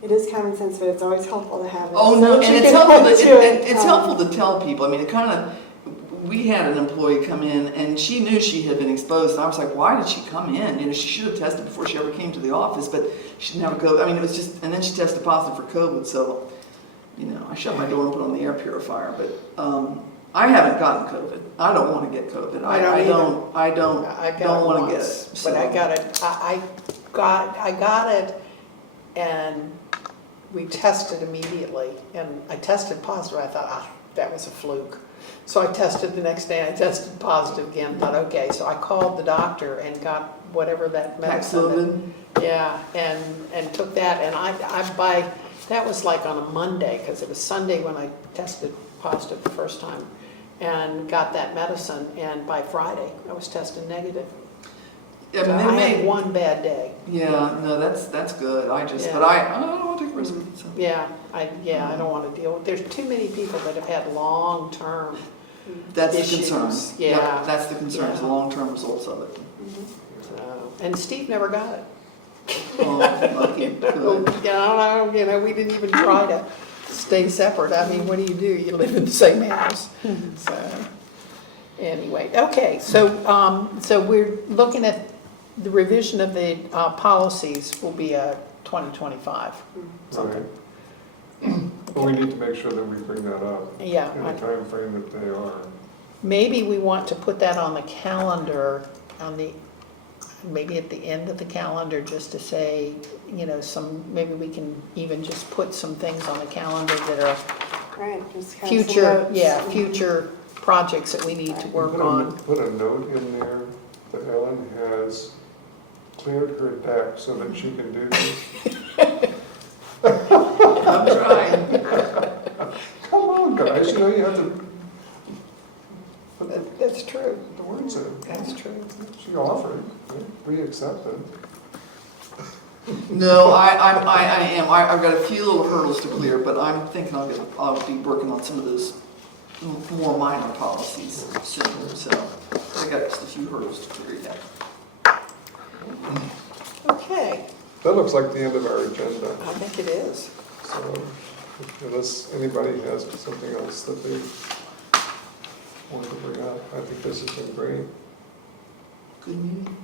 It is common sense, but it's always helpful to have it. Oh, so no, that and you it's can helpful, point it's it. helpful to tell people. I mean, it kind of, we had an employee come in and she knew she had been exposed. And I was like, why did she come in? She should have tested before she ever came to the office, but she never go. I mean, it was just, and then she tested positive for COVID. So, I shut my door and put on the air purifier, but I haven't gotten COVID. I don't want to get COVID. I don't don't want to get it. But I got it, I got it, and we tested immediately, and I tested positive. I thought, that was a fluke. So I tested the next day, I tested positive again, thought, okay, so I called the doctor and got whatever that medicine. Paxlovid? Yeah, and took that, and that was like on a Monday, because it was Sunday when I tested positive the first time, and got that medicine, and by Friday, I was tested negative. Yeah, So I I mean, had one bad day. yeah, no, that's good. Yeah. But I don't want to take risks. So. Yeah, I don't want to deal with, there's too many people that have had long-term That's issues. the concern. Yeah. Yep, that's the concern, is the Yeah. long-term results of it. So, and Steve never got it. Oh, lucky, good. Yeah, we didn't even try to stay separate. I mean, what do? You live in the same house. So, anyway, okay, so we're looking at the revision of the policies will be a 2025 something. but we need to make sure that we bring that up Yeah. in the time frame that they are. Maybe we want to put that on the calendar, maybe at the end of the calendar, just to say, maybe we can even just put some things on the calendar that are Right, just kind of some notes. future projects that we need to work on. Put a note in there that Ellen has cleared her deck so that she can do this. I'm trying. Come on, guys, you have to put That's true. the words in. That's true. She offered, we accepted. No, I am. I've got a few little hurdles to clear, but I'm thinking I'll be working on some of those more minor policies soon. So I got just a Yes, you heard us agree that. Okay, That looks like the end of our agenda. I think it is. So unless anybody has something else that they want to bring up, I think this has been great. Good meeting.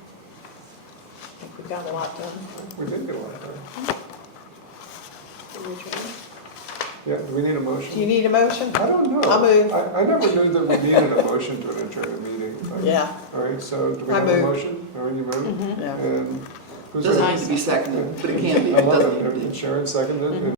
I think we've got a lot done. We did get a lot done. Are we trying? Yeah, do we need a motion? Do you need a motion? I don't know. I move. I never knew that we needed a motion to adjourn a meeting. But- Yeah. All right, so do we I have a move. motion? All right, you move it? Yeah. And who's Doesn't ready? need to be seconded, but it can be. I It love doesn't need to it. be. And Sharon seconded, and